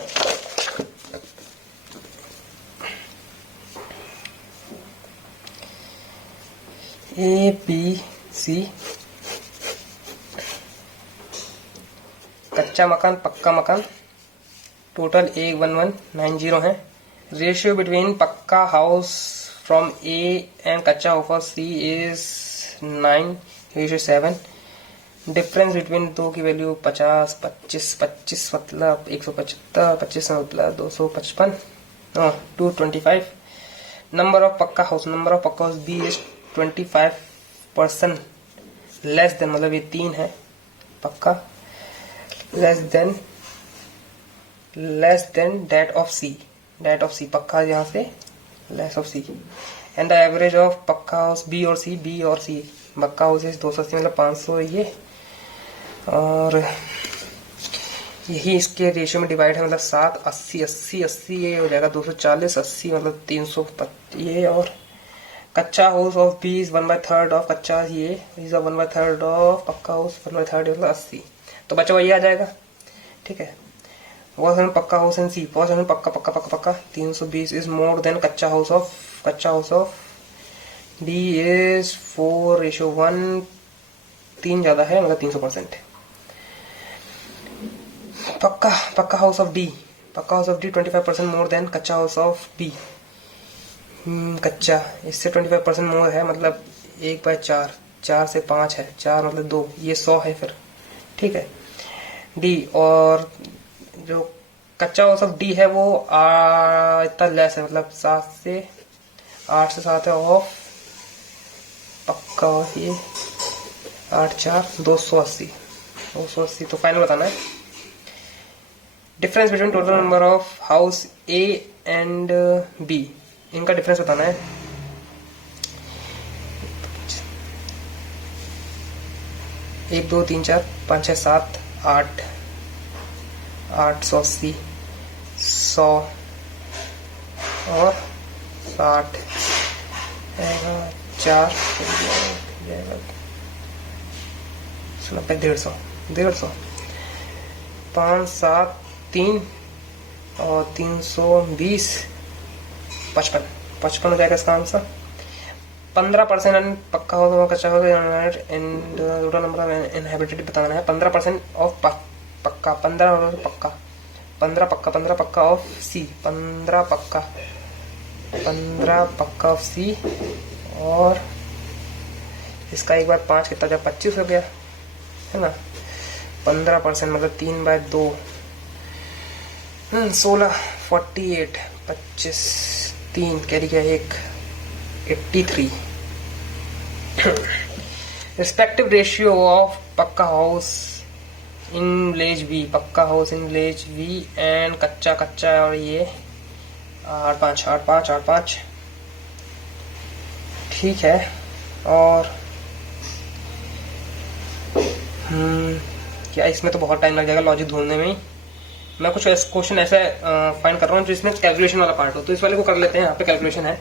ABC, कच्चा मकान पक्का मकान, टोटल 11190 है। Ratio between pucca house from A and kutcha house C is 9:7। Difference between दो की वैल्यू 50, 25, 25 मतलब 175, 25 मतलब 255, 225। Number of pucca house B is 25% less than, मतलब ये 3 है pucca, less than that of C pucca यहाँ से less of C. And the average of pucca house B और सी पक्का हाउस 280 मतलब 500 ये, और यही इसके रेशियो में डिवाइड है, मतलब 7, 80, 80, 80 ये हो जाएगा 240, 80 मतलब 300 ये। और kutcha house of B is 1/3 of kutcha, ये इज 1/3 ऑफ पक्का हाउस, 1/3 मतलब 80। तो बचा वही आ जाएगा, ठीक है। वॉज पक्का हाउस इन सी, वॉज पक्का 320 इज मोर देन कच्चा हाउस ऑफ बी इज 4:1, 3 ज्यादा है मतलब 300%। पक्का house of D 25% more than कच्चा हाउस ऑफ बी। कच्चा इससे 25% मोर है, मतलब 1/4, 4 से 5 है, 4 मतलब 2, ये 100 है फिर, ठीक है। डी, और जो कच्चा हाउस ऑफ डी है वो इतना लेस है, मतलब 8 से 7 है ऑफ पक्का, ये 8, 4, 280। तो फाइनल बताना है। Difference between total number of house A and B, इनका डिफरेंस बताना है। एक, 2, 3, 4, 5, 6, 7, 8, 880, 100 और 60, 4, 90, 150, 5, 7, 3 और 320, 55 हो जाएगा इसका आंसर। 15% पक्का हो कच्चा हो and total number of inhabited बताना है। 15% ऑफ पक्का, 15 पक्का ऑफ सी, 15 पक्का ऑफ सी, और इसका एक बार 5 कितना, जब 25 हो गया है ना। 15% मतलब 3/2, 16, 48, 25, 3 कैरी गया 1, 83। Respective ratio of pucca house in village B, and kutcha और ये 8, 5, ठीक है। और क्या इसमें तो बहुत टाइम लग जाएगा लॉजिक ढूंढने में ही। मैं कुछ क्वेश्चन ऐसा फाइंड कर रहा हूँ जो इसमें कैलकुलेशन वाला पार्ट हो, तो इस वाले को कर लेते हैं। यहाँ पे कैलकुलेशन है।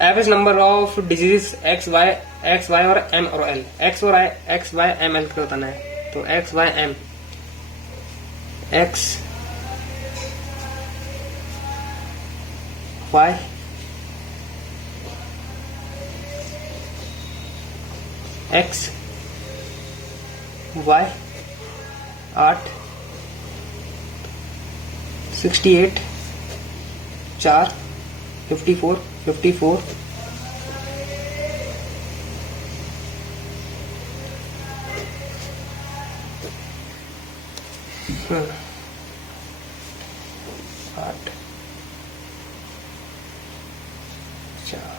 Average number of disease X Y और एम और L, X Y M L का बताना है। तो X Y M, X Y X Y 8, 68, 4, 54, 54, आठ, 4,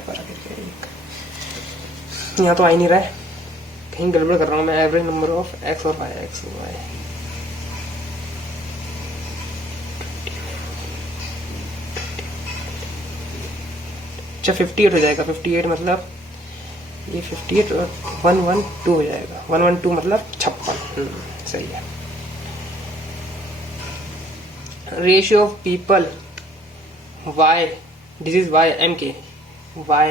12 करके 1। यहाँ तो आ ही नहीं रहा है, कहीं गड़बड़ कर रहा हूँ मैं। एवरेज नंबर ऑफ एक्स और वाई, एक्स और वाई, अच्छा 58 हो जाएगा। 58 मतलब ये 58 और 112 हो जाएगा। 112 मतलब 56, सही है। Ratio of people Y, this is Y M K, Y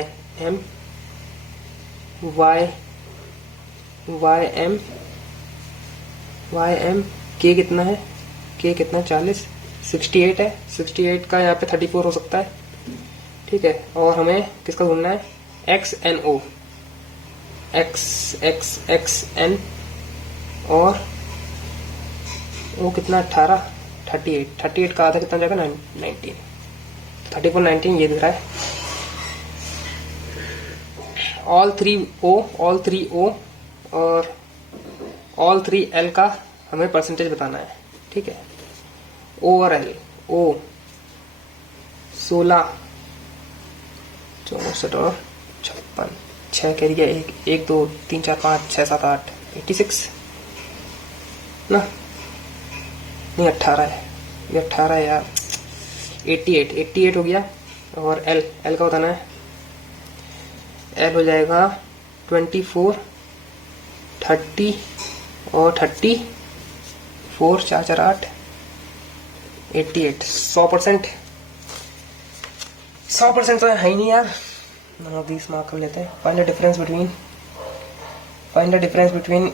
M K कितना है, के कितना 40, 68 है। 68 का यहाँ पे 34 हो सकता है, ठीक है। और हमें किसका ढूंढना है, X N O, X N, और वो कितना 18 38 का आधा कितना जाएगा 19, 34 19 ये दिख रहा है। ऑल 3 ओ और ऑल 3 एल का हमें परसेंटेज बताना है, ठीक है। ओ और एल, ओ 16 64 और 56, 6 कह रही है, 1 2 3 4 5 6 7 8 86 ना, नहीं 18 है, ये 18 है यार, 88 हो गया। और एल का बताना है, एल हो जाएगा 24 30 और 34 4 4 8 88, 100% तो है ही नहीं यार, 20 मार्क कर लेते हैं। Find the difference between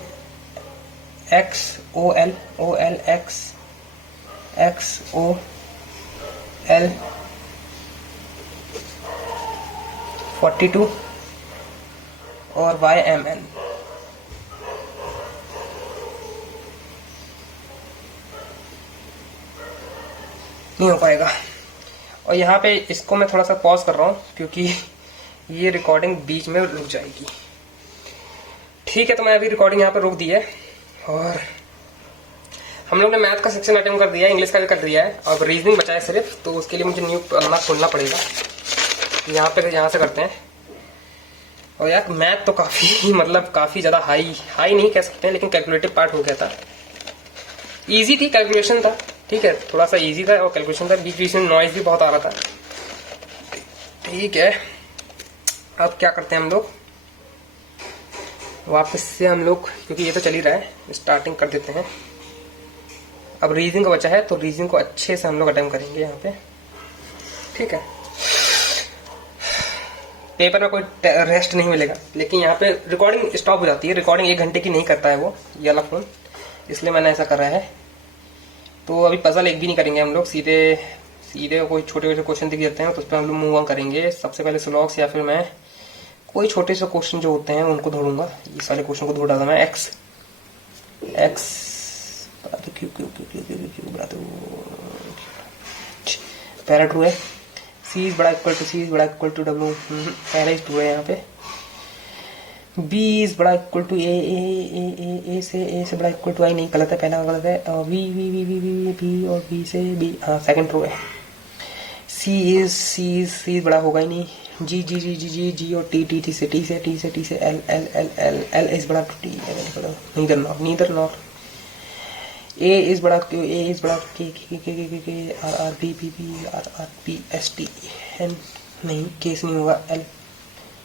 X O L X O L 42 और वाई एम एन। नहीं हो पाएगा। और यहाँ पे इसको मैं थोड़ा सा पॉज कर रहा हूँ क्योंकि ये रिकॉर्डिंग बीच में रुक जाएगी, ठीक है। तो मैं अभी रिकॉर्डिंग यहाँ पे रोक दी है और हम लोग ने मैथ का सेक्शन अटेम्प्ट कर दिया है, इंग्लिश का भी कर दिया है, अब रीजनिंग बचा है सिर्फ, तो उसके लिए मुझे न्यू पन्ना खोलना पड़ेगा। यहाँ से करते हैं। और यार मैथ तो काफी मतलब काफी ज्यादा हाई नहीं कह सकते हैं, लेकिन कैलकुलेटिव पार्ट हो गया था। इजी थी, कैलकुलेशन था, ठीक है, थोड़ा सा इजी था और कैलकुलेशन था, बीच में नॉइज भी बहुत आ रहा था, ठीक है। अब क्या करते हैं हम लोग, वापस से हम लोग, क्योंकि ये तो चल ही रहा है, स्टार्टिंग कर देते हैं। अब रीजनिंग का बचा है तो रीजनिंग को अच्छे से हम लोग अटेम्प्ट करेंगे यहाँ पे, ठीक है। पेपर में कोई रेस्ट नहीं मिलेगा, लेकिन यहाँ पे रिकॉर्डिंग स्टॉप हो जाती है, रिकॉर्डिंग 1 घंटे की नहीं करता है वो, ये वाला फोन, इसलिए मैंने ऐसा करा है। तो अभी पजल एक भी नहीं करेंगे हम लोग, सीधे कोई छोटे क्वेश्चन दिख जाते हैं तो उस पर हम लोग मूव ऑन करेंगे। सबसे पहले स्लॉग्स या फिर मैं कोई छोटे से क्वेश्चन जो होते हैं उनको ढूंढूंगा। इस वाले क्वेश्चन को ढूंढ रहा था मैं, एक्स बड़ा तो क्यों बड़ा तो पहला ट्रू है, सी इज बड़ा इक्वल टू डब्ल्यू, पहला इज ट्रू है यहाँ पे। बी इज बड़ा इक्वल टू ए से बड़ा इक्वल टू आई, नहीं गलत है, पहला गलत है। वी और बी से बी, हाँ सेकंड ट्रू है। सी इज बड़ा होगा ही नहीं। जी और टी से एल इज बड़ा to T, neither nor. A is बड़ा K R B S T N, नहीं केस नहीं होगा, एल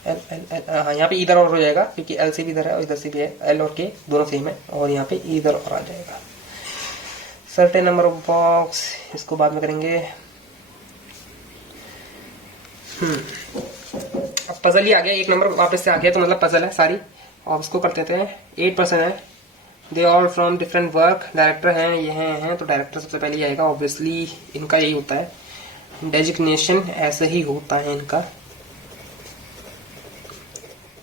हाँ यहाँ पे इधर और हो जाएगा क्योंकि एल से भी इधर है और इधर से भी है, एल और के दोनों सेम है, और यहाँ पे इधर और आ जाएगा। सर्टेन नंबर ऑफ बॉक्स, इसको बाद में करेंगे। अब पजल ही आ गया, 1 नंबर वापस से आ गया, तो मतलब पजल है सारी, और उसको कर देते हैं। 8% है, they all from different work, director हैं ये हैं, तो डायरेक्टर सबसे पहले ही आएगा ऑब्वियसली, इनका यही होता है, डेजिग्नेशन ऐसे ही होता है इनका।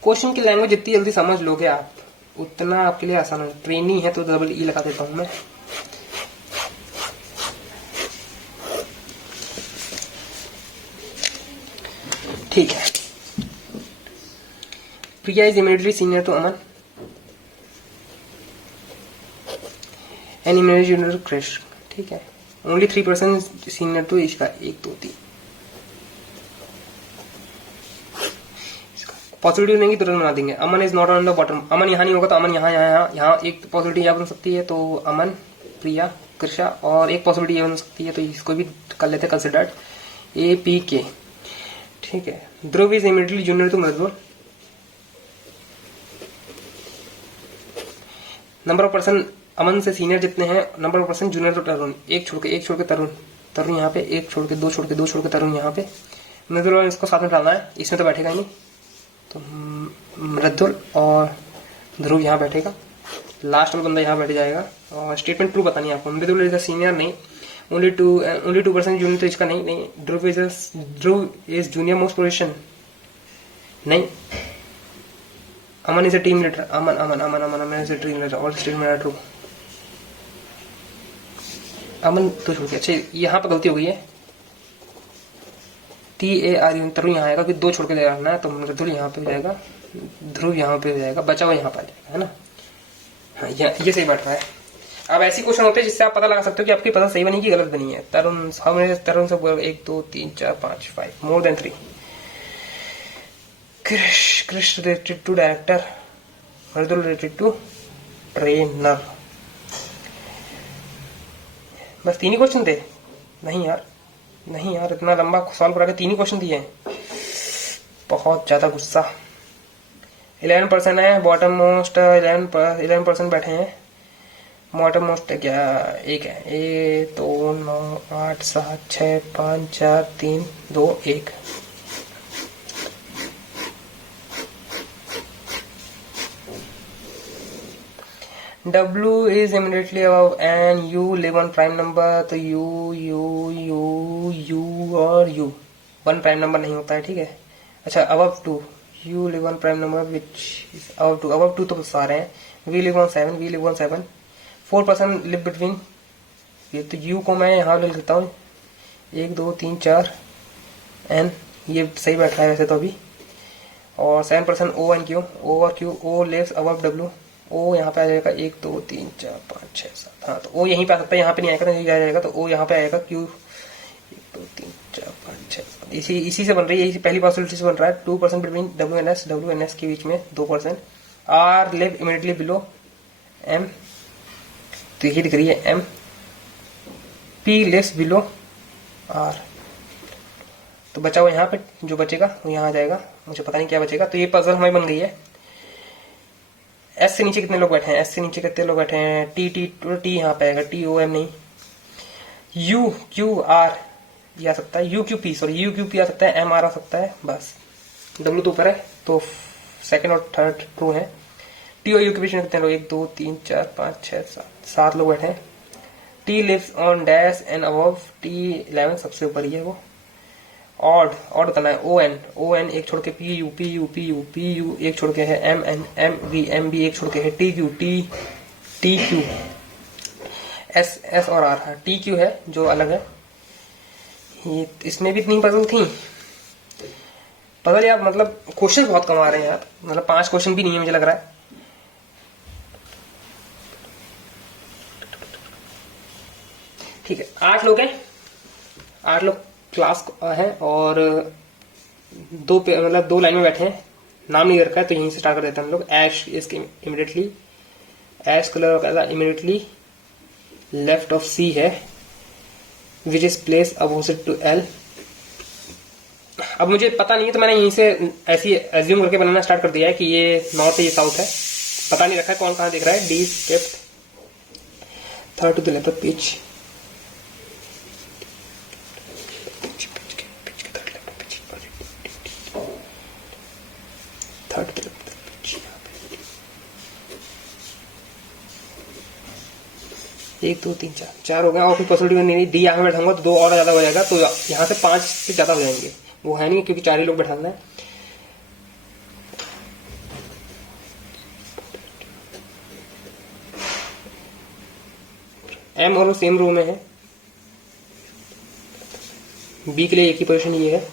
क्वेश्चन की लैंग्वेज जितनी जल्दी समझ लोगे आप उतना आपके लिए आसान है। ट्रेनी है तो डबल ई लगा देता हूं मैं। ठीक है, Priya is immediately senior to Aman, an immediately junior to Krish, ठीक है। ओनली 3% सीनियर टू इसका, 1 2 3 पॉसिबिलिटी नहीं तुरंत बना देंगे। Aman is not on the bottom, Aman यहाँ नहीं होगा तो अमन यहाँ एक पॉसिबिलिटी यहाँ बन सकती है, तो अमन प्रिया कृषा, और एक पॉसिबिलिटी ये बन सकती है, तो इसको भी कर लेते हैं कंसिडर्ड, ए पी के, ठीक है। Dhruv is immediately junior to Mridul, number of person Aman से सीनियर जितने हैं, number of person junior to Tarun, एक छोड़ के तरुण यहाँ पे, एक छोड़ के दो छोड़ के तरुण यहाँ पे, मृदुल और इसको साथ में डालना है, इसमें तो बैठेगा ही नहीं, तो मृदुल और ध्रुव यहाँ बैठेगा, लास्ट वाला बंदा यहाँ बैठ जाएगा। और स्टेटमेंट ट्रू बतानी है आपको, मृदुल इज द सीनियर, नहीं ओनली 2% जूनियर, तो इसका नहीं। Dhruv is junior most position, नहीं। Aman is a team leader, Aman is a team leader, all statement are true. Aman तो छोड़ गया। अच्छा यहाँ पे गलती हो गई है, TAR तरुण यहाँ आएगा, फिर 2 छोड़ के जाना है, तो मृदुल यहाँ पे हो जाएगा, ध्रुव यहाँ पे हो जाएगा, बचा हुआ यहाँ पे आ जाएगा, है ना। हाँ ये सही बैठ रहा है। अब ऐसी क्वेश्चन होते हैं जिससे आप पता लगा सकते हो कि आपकी पता सही बनी कि गलत बनी है। तरुण तरुण से 1 2 3 4 5 5 more than 3। Krishna related to director, Mridul related to trainer. बस 3 ही क्वेश्चन थे? नहीं यार इतना लंबा सॉल्व करा के 3 ही क्वेश्चन दिए हैं, बहुत ज्यादा गुस्सा। 11% है, बॉटम मोस्ट 11% बैठे हैं। बॉटम मोस्ट क्या एक है, 1 2 9 8 7 6 5 4 3 2 1। W is immediately above and U live on prime number, तो U और U 1 प्राइम नंबर नहीं होता है, ठीक है। अच्छा above 2, U live on prime number which is above 2 तो सारे हैं। We live on 7, 4% live between, ये तो U को मैं यहाँ ले लेता हूँ, 1 2 3 4 N, ये सही बैठा है वैसे तो अभी। और 7% O and Q, O और Q, O lives above W, O यहाँ पे आ जाएगा 1 2 3 4 5 6 7। हाँ तो O यहीं पे आ सकता है, यहाँ पे नहीं आएगा तो नहीं आ जाएगा, तो O यहाँ पे आएगा। Q 1 2 3 4 5 6 7, इसी से बन रही है, इसी पहली पॉसिबिलिटी से बन रहा है। 2% बिटवीन W and S के बीच में 2%। R live immediately below M, तो यही दिख रही है M। P lives below R, तो बचा हुआ यहाँ पे जो बचेगा वो यहाँ आ जाएगा, मुझे पता नहीं क्या बचेगा। तो ये पजल हमारी बन गई है। S से नीचे कितने लोग बैठे हैं, S से नीचे कितने लोग बैठे हैं, T यहाँ पे आएगा, TOM नहीं। UQR ये आ सकता है, UQP आ सकता है, MR आ सकता है, बस। W तो ऊपर है, तो सेकंड और थर्ड ट्रू है। TOU के बीच में कितने लोग, 1 2 3 4 5 6 7 लोग बैठे हैं। T lives on dash and above, T11 सबसे ऊपर ही है वो। ऑड बताना है, ON एक छोड़ के, PU एक छोड़ के है, MB एक छोड़ के है, TQ S और R है, TQ है जो अलग है। ये इसमें भी इतनी पजल थी। पजल यार मतलब क्वेश्चन बहुत कम आ रहे हैं यार, मतलब 5 क्वेश्चन भी नहीं है मुझे लग रहा है। ठीक है 8 लोग हैं, 8 लोग क्लास है और 2 लाइन में बैठे हैं, नाम नहीं रखा है तो यहीं से स्टार्ट कर देते हैं हम लोग। ऐश इसके इमीडिएटली, ऐश कलर का इमीडिएटली लेफ्ट ऑफ C है, which is place opposite to L। अब मुझे पता नहीं है तो मैंने यहीं से ऐसी एज्यूम करके बनाना स्टार्ट कर दिया है कि ये नॉर्थ है ये साउथ है, पता नहीं रखा है कौन कहाँ दिख रहा है। D fifth, third to the left of pitch, third to the left of pitch. 1 2 3 4 हो गया, और कोई पॉसिबिलिटी नहीं। D यहाँ बैठाऊंगा तो 2 और ज्यादा हो जाएगा, तो यहाँ से 5 से ज्यादा हो जाएंगे, वो है नहीं क्योंकि 4 ही लोग बैठाना है। M और सेम रो में है, B के लिए एक ही पोजीशन ये है।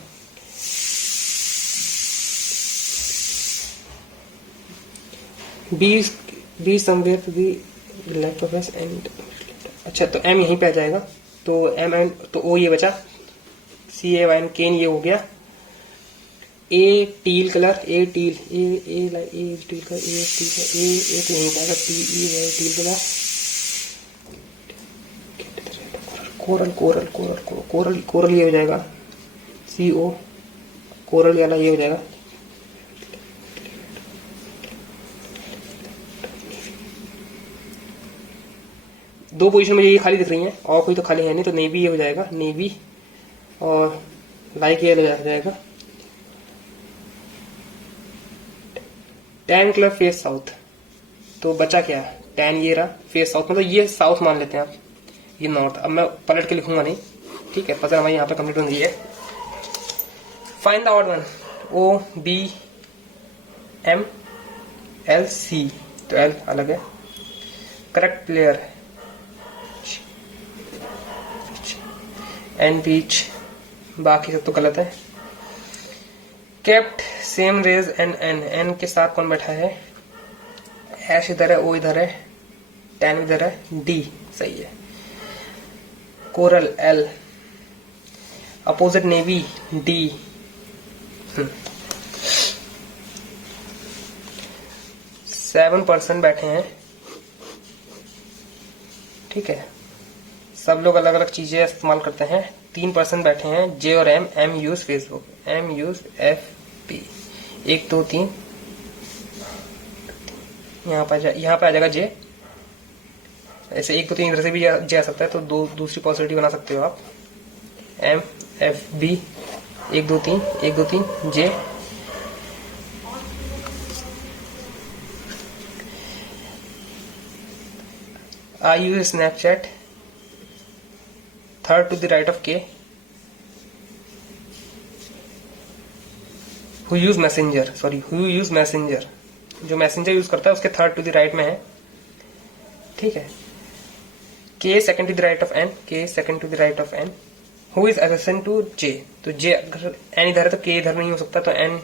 B somewhere to be left of S and, अच्छा तो M यहीं पे आ जाएगा, तो M एंड तो O ये बचा, CAYN केन ये हो गया। A teal colour, A teal colour, A तो यहीं पे आएगा, TEY टील कलर। कोरल ये हो जाएगा, CO कोरल वाला ये हो जाएगा। दो पोजीशन मुझे ये खाली दिख रही हैं और कोई तो खाली है नहीं, तो नेवी ये हो जाएगा, नेवी और लाइक ये हो जाएगा। टैन कलर फेस साउथ, तो बचा क्या, टैन ये रहा, फेस साउथ मतलब ये साउथ मान लेते हैं आप, ये नॉर्थ। अब मैं पलट के लिखूंगा नहीं, ठीक है। पजल हमारी यहाँ पे कंप्लीट हो गई है। Find the odd one. O B M L C, तो L अलग है। करेक्ट प्लेयर एंड बीच, बाकी सब तो गलत है। Kept same rage and N, N के साथ कौन बैठा है? ऐश इधर है, ओ इधर है, टैन इधर है, डी सही है। Coral L, opposite navy D. 7% बैठे हैं, ठीक है। सब लोग अलग अलग चीजें इस्तेमाल करते हैं। 3% बैठे हैं, जे और M. M use Facebook, M use FB। 1 2 3 यहाँ पे आ जाएगा जे। ऐसे 1 2 3 इधर से भी जे आ सकता है, तो दूसरी पॉसिबिलिटी बना सकते हो आप। M FB 1 2 3 1 2 3 J. I use Snapchat, third to the right of K. Who use Messenger, who use Messenger, जो मैसेंजर यूज करता है उसके थर्ड टू द राइट में है, ठीक है। K second to the right of N, K second to the right of N. Who is adjacent to J, तो J अगर N इधर है तो K इधर नहीं हो सकता, तो N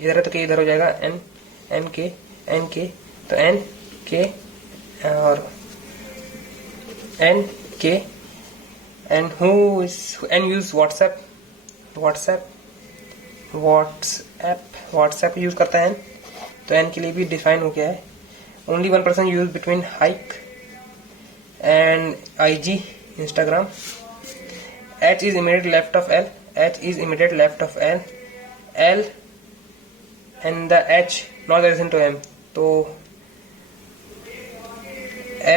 इधर है तो K इधर हो जाएगा। N K, तो N K और N K। and who is and use WhatsApp use करता है, तो N के लिए भी डिफाइन हो गया है। only 1% use between hike and IG Instagram। H is immediate left of L, H is immediate left of L, L and the H not adjacent to M, तो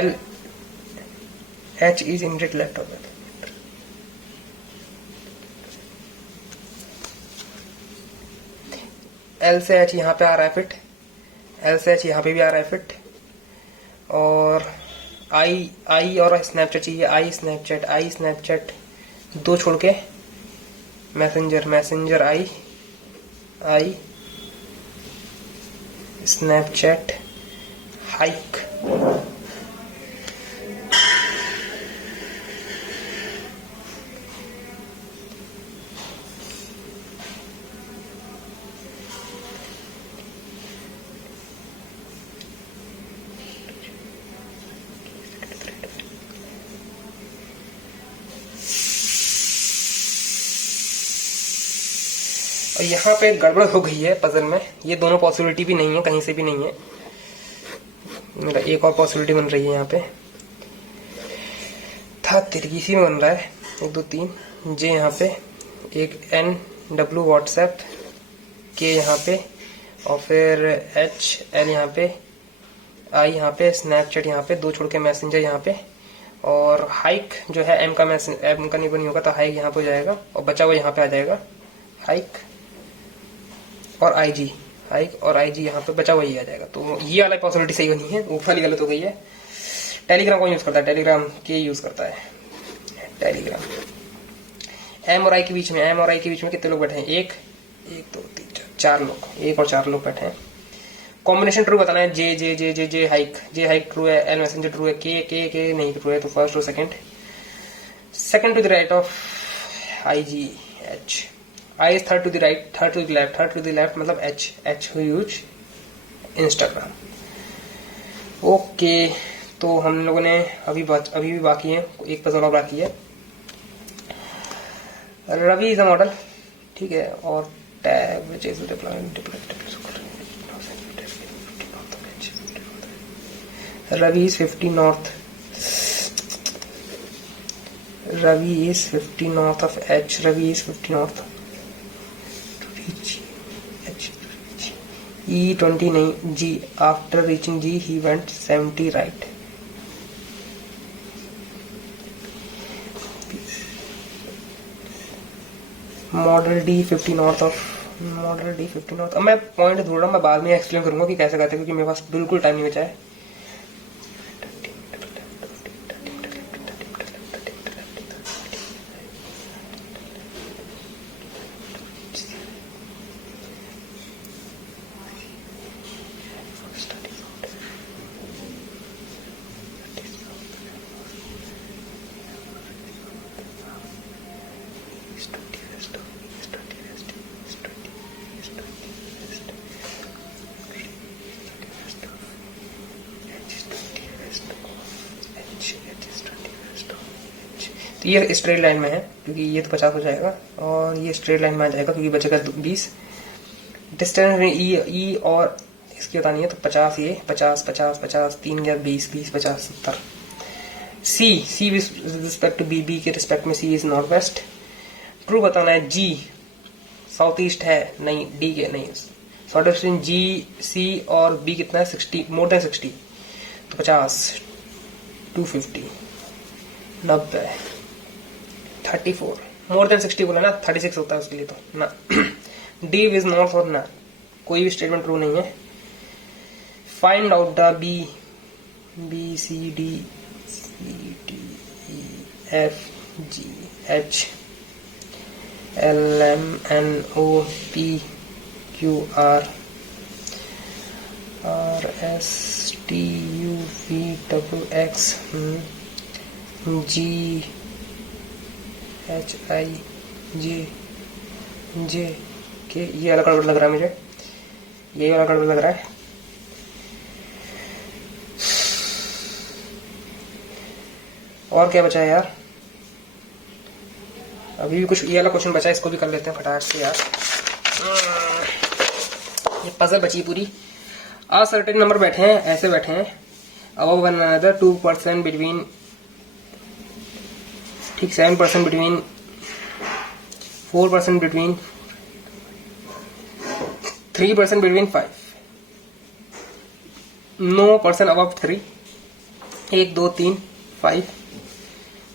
L H is immediate left of L। L से H यहाँ पे आ रहा है fit, L से H यहाँ पे भी आ रहा है फिट। और I और स्नैपचैट चाहिए, I स्नैपचैट दो छोड़ के मैसेंजर I स्नैपचैट हाइक। और यहाँ पे गड़बड़ हो गई है पजल में, ये दोनों पॉसिबिलिटी भी नहीं है, कहीं से भी नहीं है। मेरा एक और पॉसिबिलिटी बन रही है यहाँ पे, था तिरगिसी में बन रहा है। 1 2 3 जे यहाँ पे, एक NW व्हाट्सएप, के यहाँ पे, और फिर HL यहाँ पे, I यहाँ पे, स्नैपचैट यहाँ पे, दो छोड़ के मैसेंजर यहाँ पे, और हाइक जो है M का नहीं बनी होगा, तो हाइक यहाँ पे हो जाएगा, और बचा हुआ यहाँ पे आ जाएगा हाइक और IG, हाइक और IG यहाँ पे बचा हुआ ही आ जाएगा। तो ये वाला पॉसिबिलिटी सही बनी है, ऊपर वाली गलत हो गई है। टेलीग्राम कौन यूज करता है? टेलीग्राम के यूज करता है। टेलीग्राम M और I के बीच में कितने लोग बैठे हैं? 1 2 3 4 लोग, 1 और 4 लोग बैठे हैं। कॉम्बिनेशन ट्रू बताना है। जे हाइक ट्रू है, L मैसेंजर ट्रू है, के नहीं ट्रू है, तो फर्स्ट और second to the right of IG H। I is third to the right, third to the left मतलब H who use Instagram। Okay, तो हम लोगों ने अभी भी बाकी है, एक पजल और बाकी है। रवि इज अ मॉडल, ठीक है, और tag which is Ravi is 50 north, Ravi is 50 north of H, Ravi is 50 north E20 नहीं, G। After reaching G, he went 70 right। Model D 50 north of, model D 50 north. अब मैं पॉइंट ढूंढ रहा हूँ, मैं बाद में एक्सप्लेन करूंगा कि कैसे करते हैं, क्योंकि मेरे पास बिल्कुल टाइम नहीं बचा है। तो ये स्ट्रेट लाइन में है क्योंकि ये तो 50 हो जाएगा और ये स्ट्रेट लाइन में आ जाएगा क्योंकि बचेगा 20। डिस्टेंस में ई और इसकी बतानी है तो 50, ये 50 50 50 3 या 20 20 50 70। C with respect to B के रिस्पेक्ट में C is north west. True बताना है। जी साउथ ईस्ट है नहीं, डी के नहीं। शॉर्ट डिस्टेंस जी सी और बी कितना है 60, मोर देन 60 तो 50 250 90 34 मोर देन 60 बोला ना, 36 होता है उसके लिए तो ना। डी इज नॉर्थ और ना, कोई भी स्टेटमेंट ट्रू नहीं है। Find out the B C D E F G H L M N O P Q R R S T U V W X G H I J K. ये अलग गड़बड़ लग रहा है मुझे, ये वाला गड़बड़ लग रहा है। और क्या बचा है यार? अभी भी कुछ ये वाला क्वेश्चन बचा है, इसको भी कर लेते हैं फटाफट से यार। ये पजल बची पूरी। असर्टेन नंबर बैठे हैं, ऐसे बैठे हैं अबव वन अनदर 2% बिटवीन, ठीक 7% between, 4% between, 3% between 5, no percent above 3, 1 2 3 5,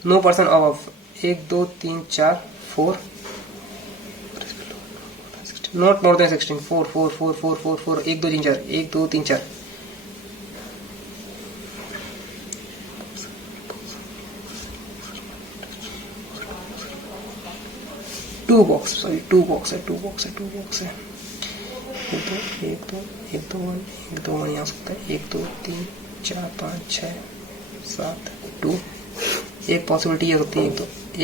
no percent above 1 2 3 4 4, not more than 16 4 4 4 4 4 4 1 2 3 4 1 2 3 4 2 box, sorry 2 box है 2 बॉक्स है 2 बॉक्स है। 1 2 1 2 1 2 1 यहाँ सकता है 1 2 3 4 5 6 7 2। एक पॉसिबिलिटी ये होती है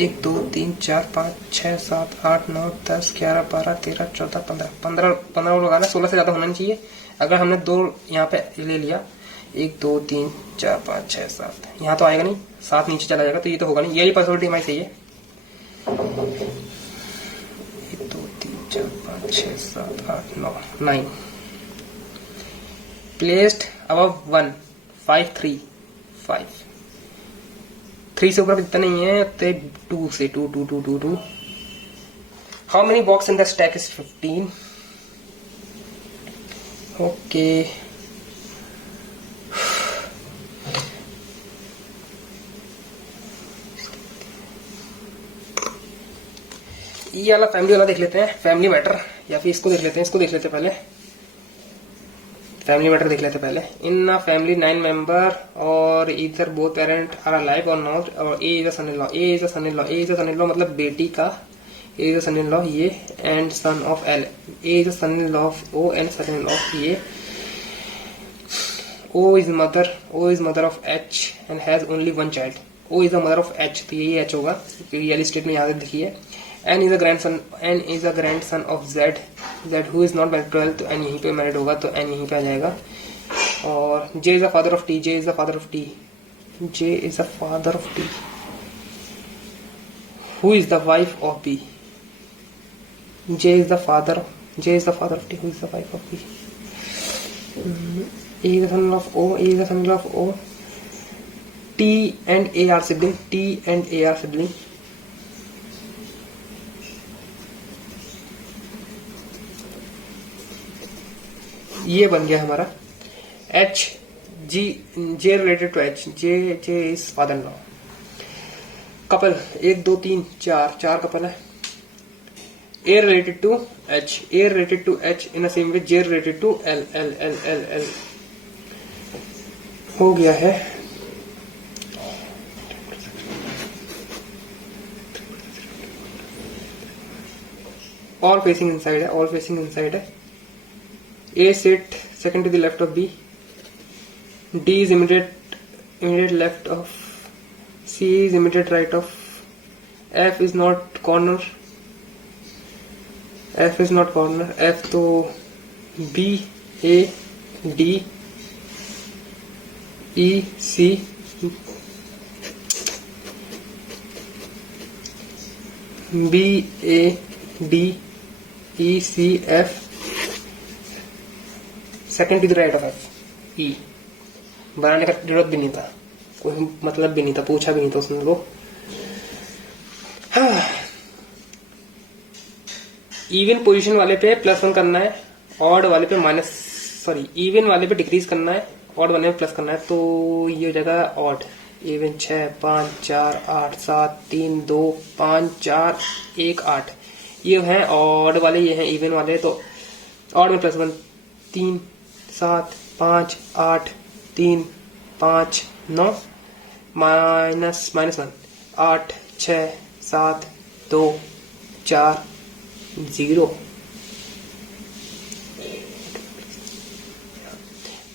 1 2 3 4 5 6 7 8 9 10 11 12 13 14 15 15 लगाना, 16 से ज्यादा होना नहीं चाहिए। अगर हमने 2 यहाँ पे ले लिया 1 2 3 4 5 6 7, यहाँ तो आएगा नहीं, 7 नीचे चला जाएगा तो ये तो होगा नहीं। यही पॉसिबिलिटी हमारी सही है। 1 2 3 4 5 6 7 8 9 9 प्लेस्ड अबव 1 5 3 5, 3 से ऊपर इतना नहीं है तो 2 से 2 2 2 2 2। How many box in the stack is 15। Okay ये वाला फैमिली वाला देख लेते हैं, फैमिली मैटर, या फिर इसको देख लेते हैं, इसको देख लेते हैं पहले। फैमिली मैटर देख लेते पहले। इन अ फैमिली 9 मेंबर और इधर बोथ पेरेंट आर अलाइव और नॉट, और A is a son in law, A is a son in law, A is a son in law मतलब बेटी का, A is a son in law ये, and son of L, A is a son in law of O and son in law of ये। O is mother of H and has only 1 child. O is the mother of H, तो यही H होगा क्योंकि real estate में यहाँ से देखिए। N is a grandson of Z, Z who is not married 12, तो एन यहीं पे मैरिड होगा तो एन यहीं पे आ जाएगा। और J is the father of T, J is the father of T, J is the father of T. Who is the wife of B, J is the father of T, who is the wife of B. A is the son of O, A is the son of O. T and A are sibling, T and A are sibling. ये बन गया हमारा H G, J related to H, J is father in law. Couple 1 2 3 4, 4 couple है। A related to H, A related to H in the same way J related to L, L L L L हो गया है। All facing inside है, all facing inside है। A sit second to the left of B, D is immediate left of C, is immediate right of F, is not corner, F is not corner, F तो B A D E C BADECF, second to the right of F, E। बनाने का जरूरत भी नहीं था, कोई मतलब भी नहीं था, पूछा भी नहीं था उसने वो। इवन पोजीशन वाले पे +1 करना है, ऑड वाले पे इवन वाले पे डिक्रीज करना है, ऑड वाले पे प्लस करना है। तो ये हो जाएगा ऑड। इवन 6 5 4 8 7 3 2 5 4 1 8, ये हैं ऑड वाले, ये हैं इवन वाले। तो ऑड में +1 3 7 5 8 3 5 9 -1 8 6 7 2 4 0।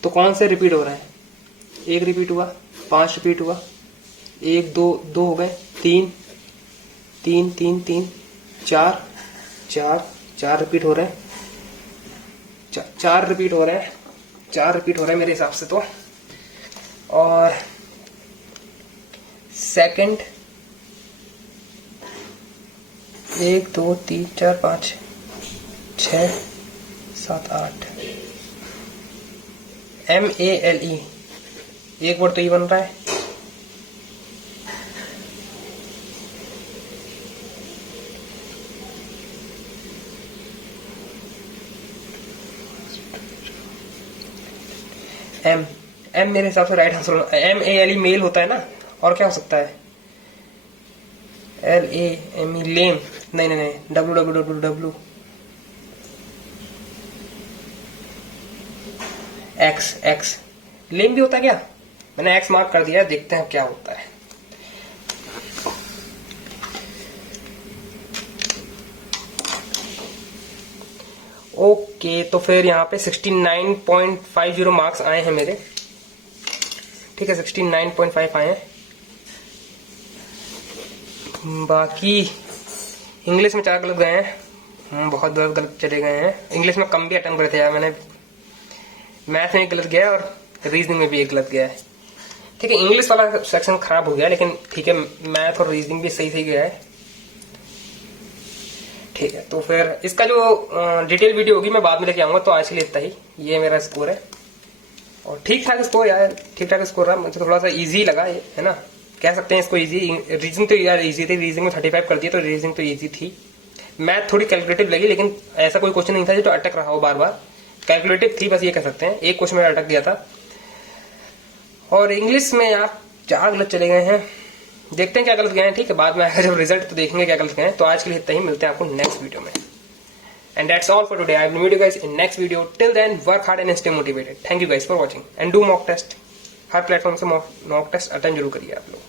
तो कौन से रिपीट हो रहा है? 1 रिपीट हुआ, 5 रिपीट हुआ, 1 2 2 हो गए, 3 3 3 3 4 4 4 रिपीट हो रहे हैं, 4 रिपीट हो रहे हैं, 4 रिपीट हो रहे हैं मेरे हिसाब से तो। और सेकंड 1 2 3 4 5 6 7 8 MALE, एक वर्ड तो ये बन रहा है। एम मेरे हिसाब से राइट आंसर MALE मेल होता है ना, और क्या हो सकता है? LAME लेम, नहीं WWW X लेम भी होता है क्या? मैंने X मार्क कर दिया, देखते हैं क्या होता है। ओके, तो फिर यहाँ पे 69.50 मार्क्स आए हैं मेरे, ठीक है, 69.5 आए हैं। बाकी इंग्लिश में 4 गलत गए हैं, बहुत गलत चले गए हैं। इंग्लिश में कम भी अटेम्प्ट करे थे यार मैंने, मैथ में 1 गलत गया और रीजनिंग में भी 1 गलत गया है। ठीक है, इंग्लिश वाला सेक्शन खराब हो गया, लेकिन ठीक है, मैथ और रीजनिंग भी सही गया है। ठीक है, तो फिर इसका जो डिटेल वीडियो होगी मैं बाद में लेके आऊंगा। तो आज के लिए इतना ही, ये मेरा स्कोर है और ठीक ठाक स्कोर यार, ठीक ठाक स्कोर रहा। मुझे थोड़ा सा इजी लगा ये, है ना, कह सकते हैं इसको इजी। रीजनिंग तो यार इजी थी, रीजनिंग में 35 कर दिया, तो रीजनिंग तो इजी थी। मैथ थोड़ी कैलकुलेटिव लगी, लेकिन ऐसा कोई क्वेश्चन नहीं था जो अटक रहा हो बार बार, कैलकुलेटिव थी बस, ये कह सकते हैं। एक क्वेश्चन में अटक गया था। और इंग्लिश में आप 4 गलत चले गए हैं, देखते हैं क्या गलत गए हैं। ठीक है, बाद में आएगा जब रिजल्ट तो देखेंगे क्या गलत गए हैं। तो आज के लिए इतना ही, मिलते हैं आपको नेक्स्ट वीडियो में। And that's all for today. I will meet you guys in next video. Till then, work hard and stay motivated. Thank you guys for watching and do mock test. Her platform से mock test attend जरूर करिए आप लोग।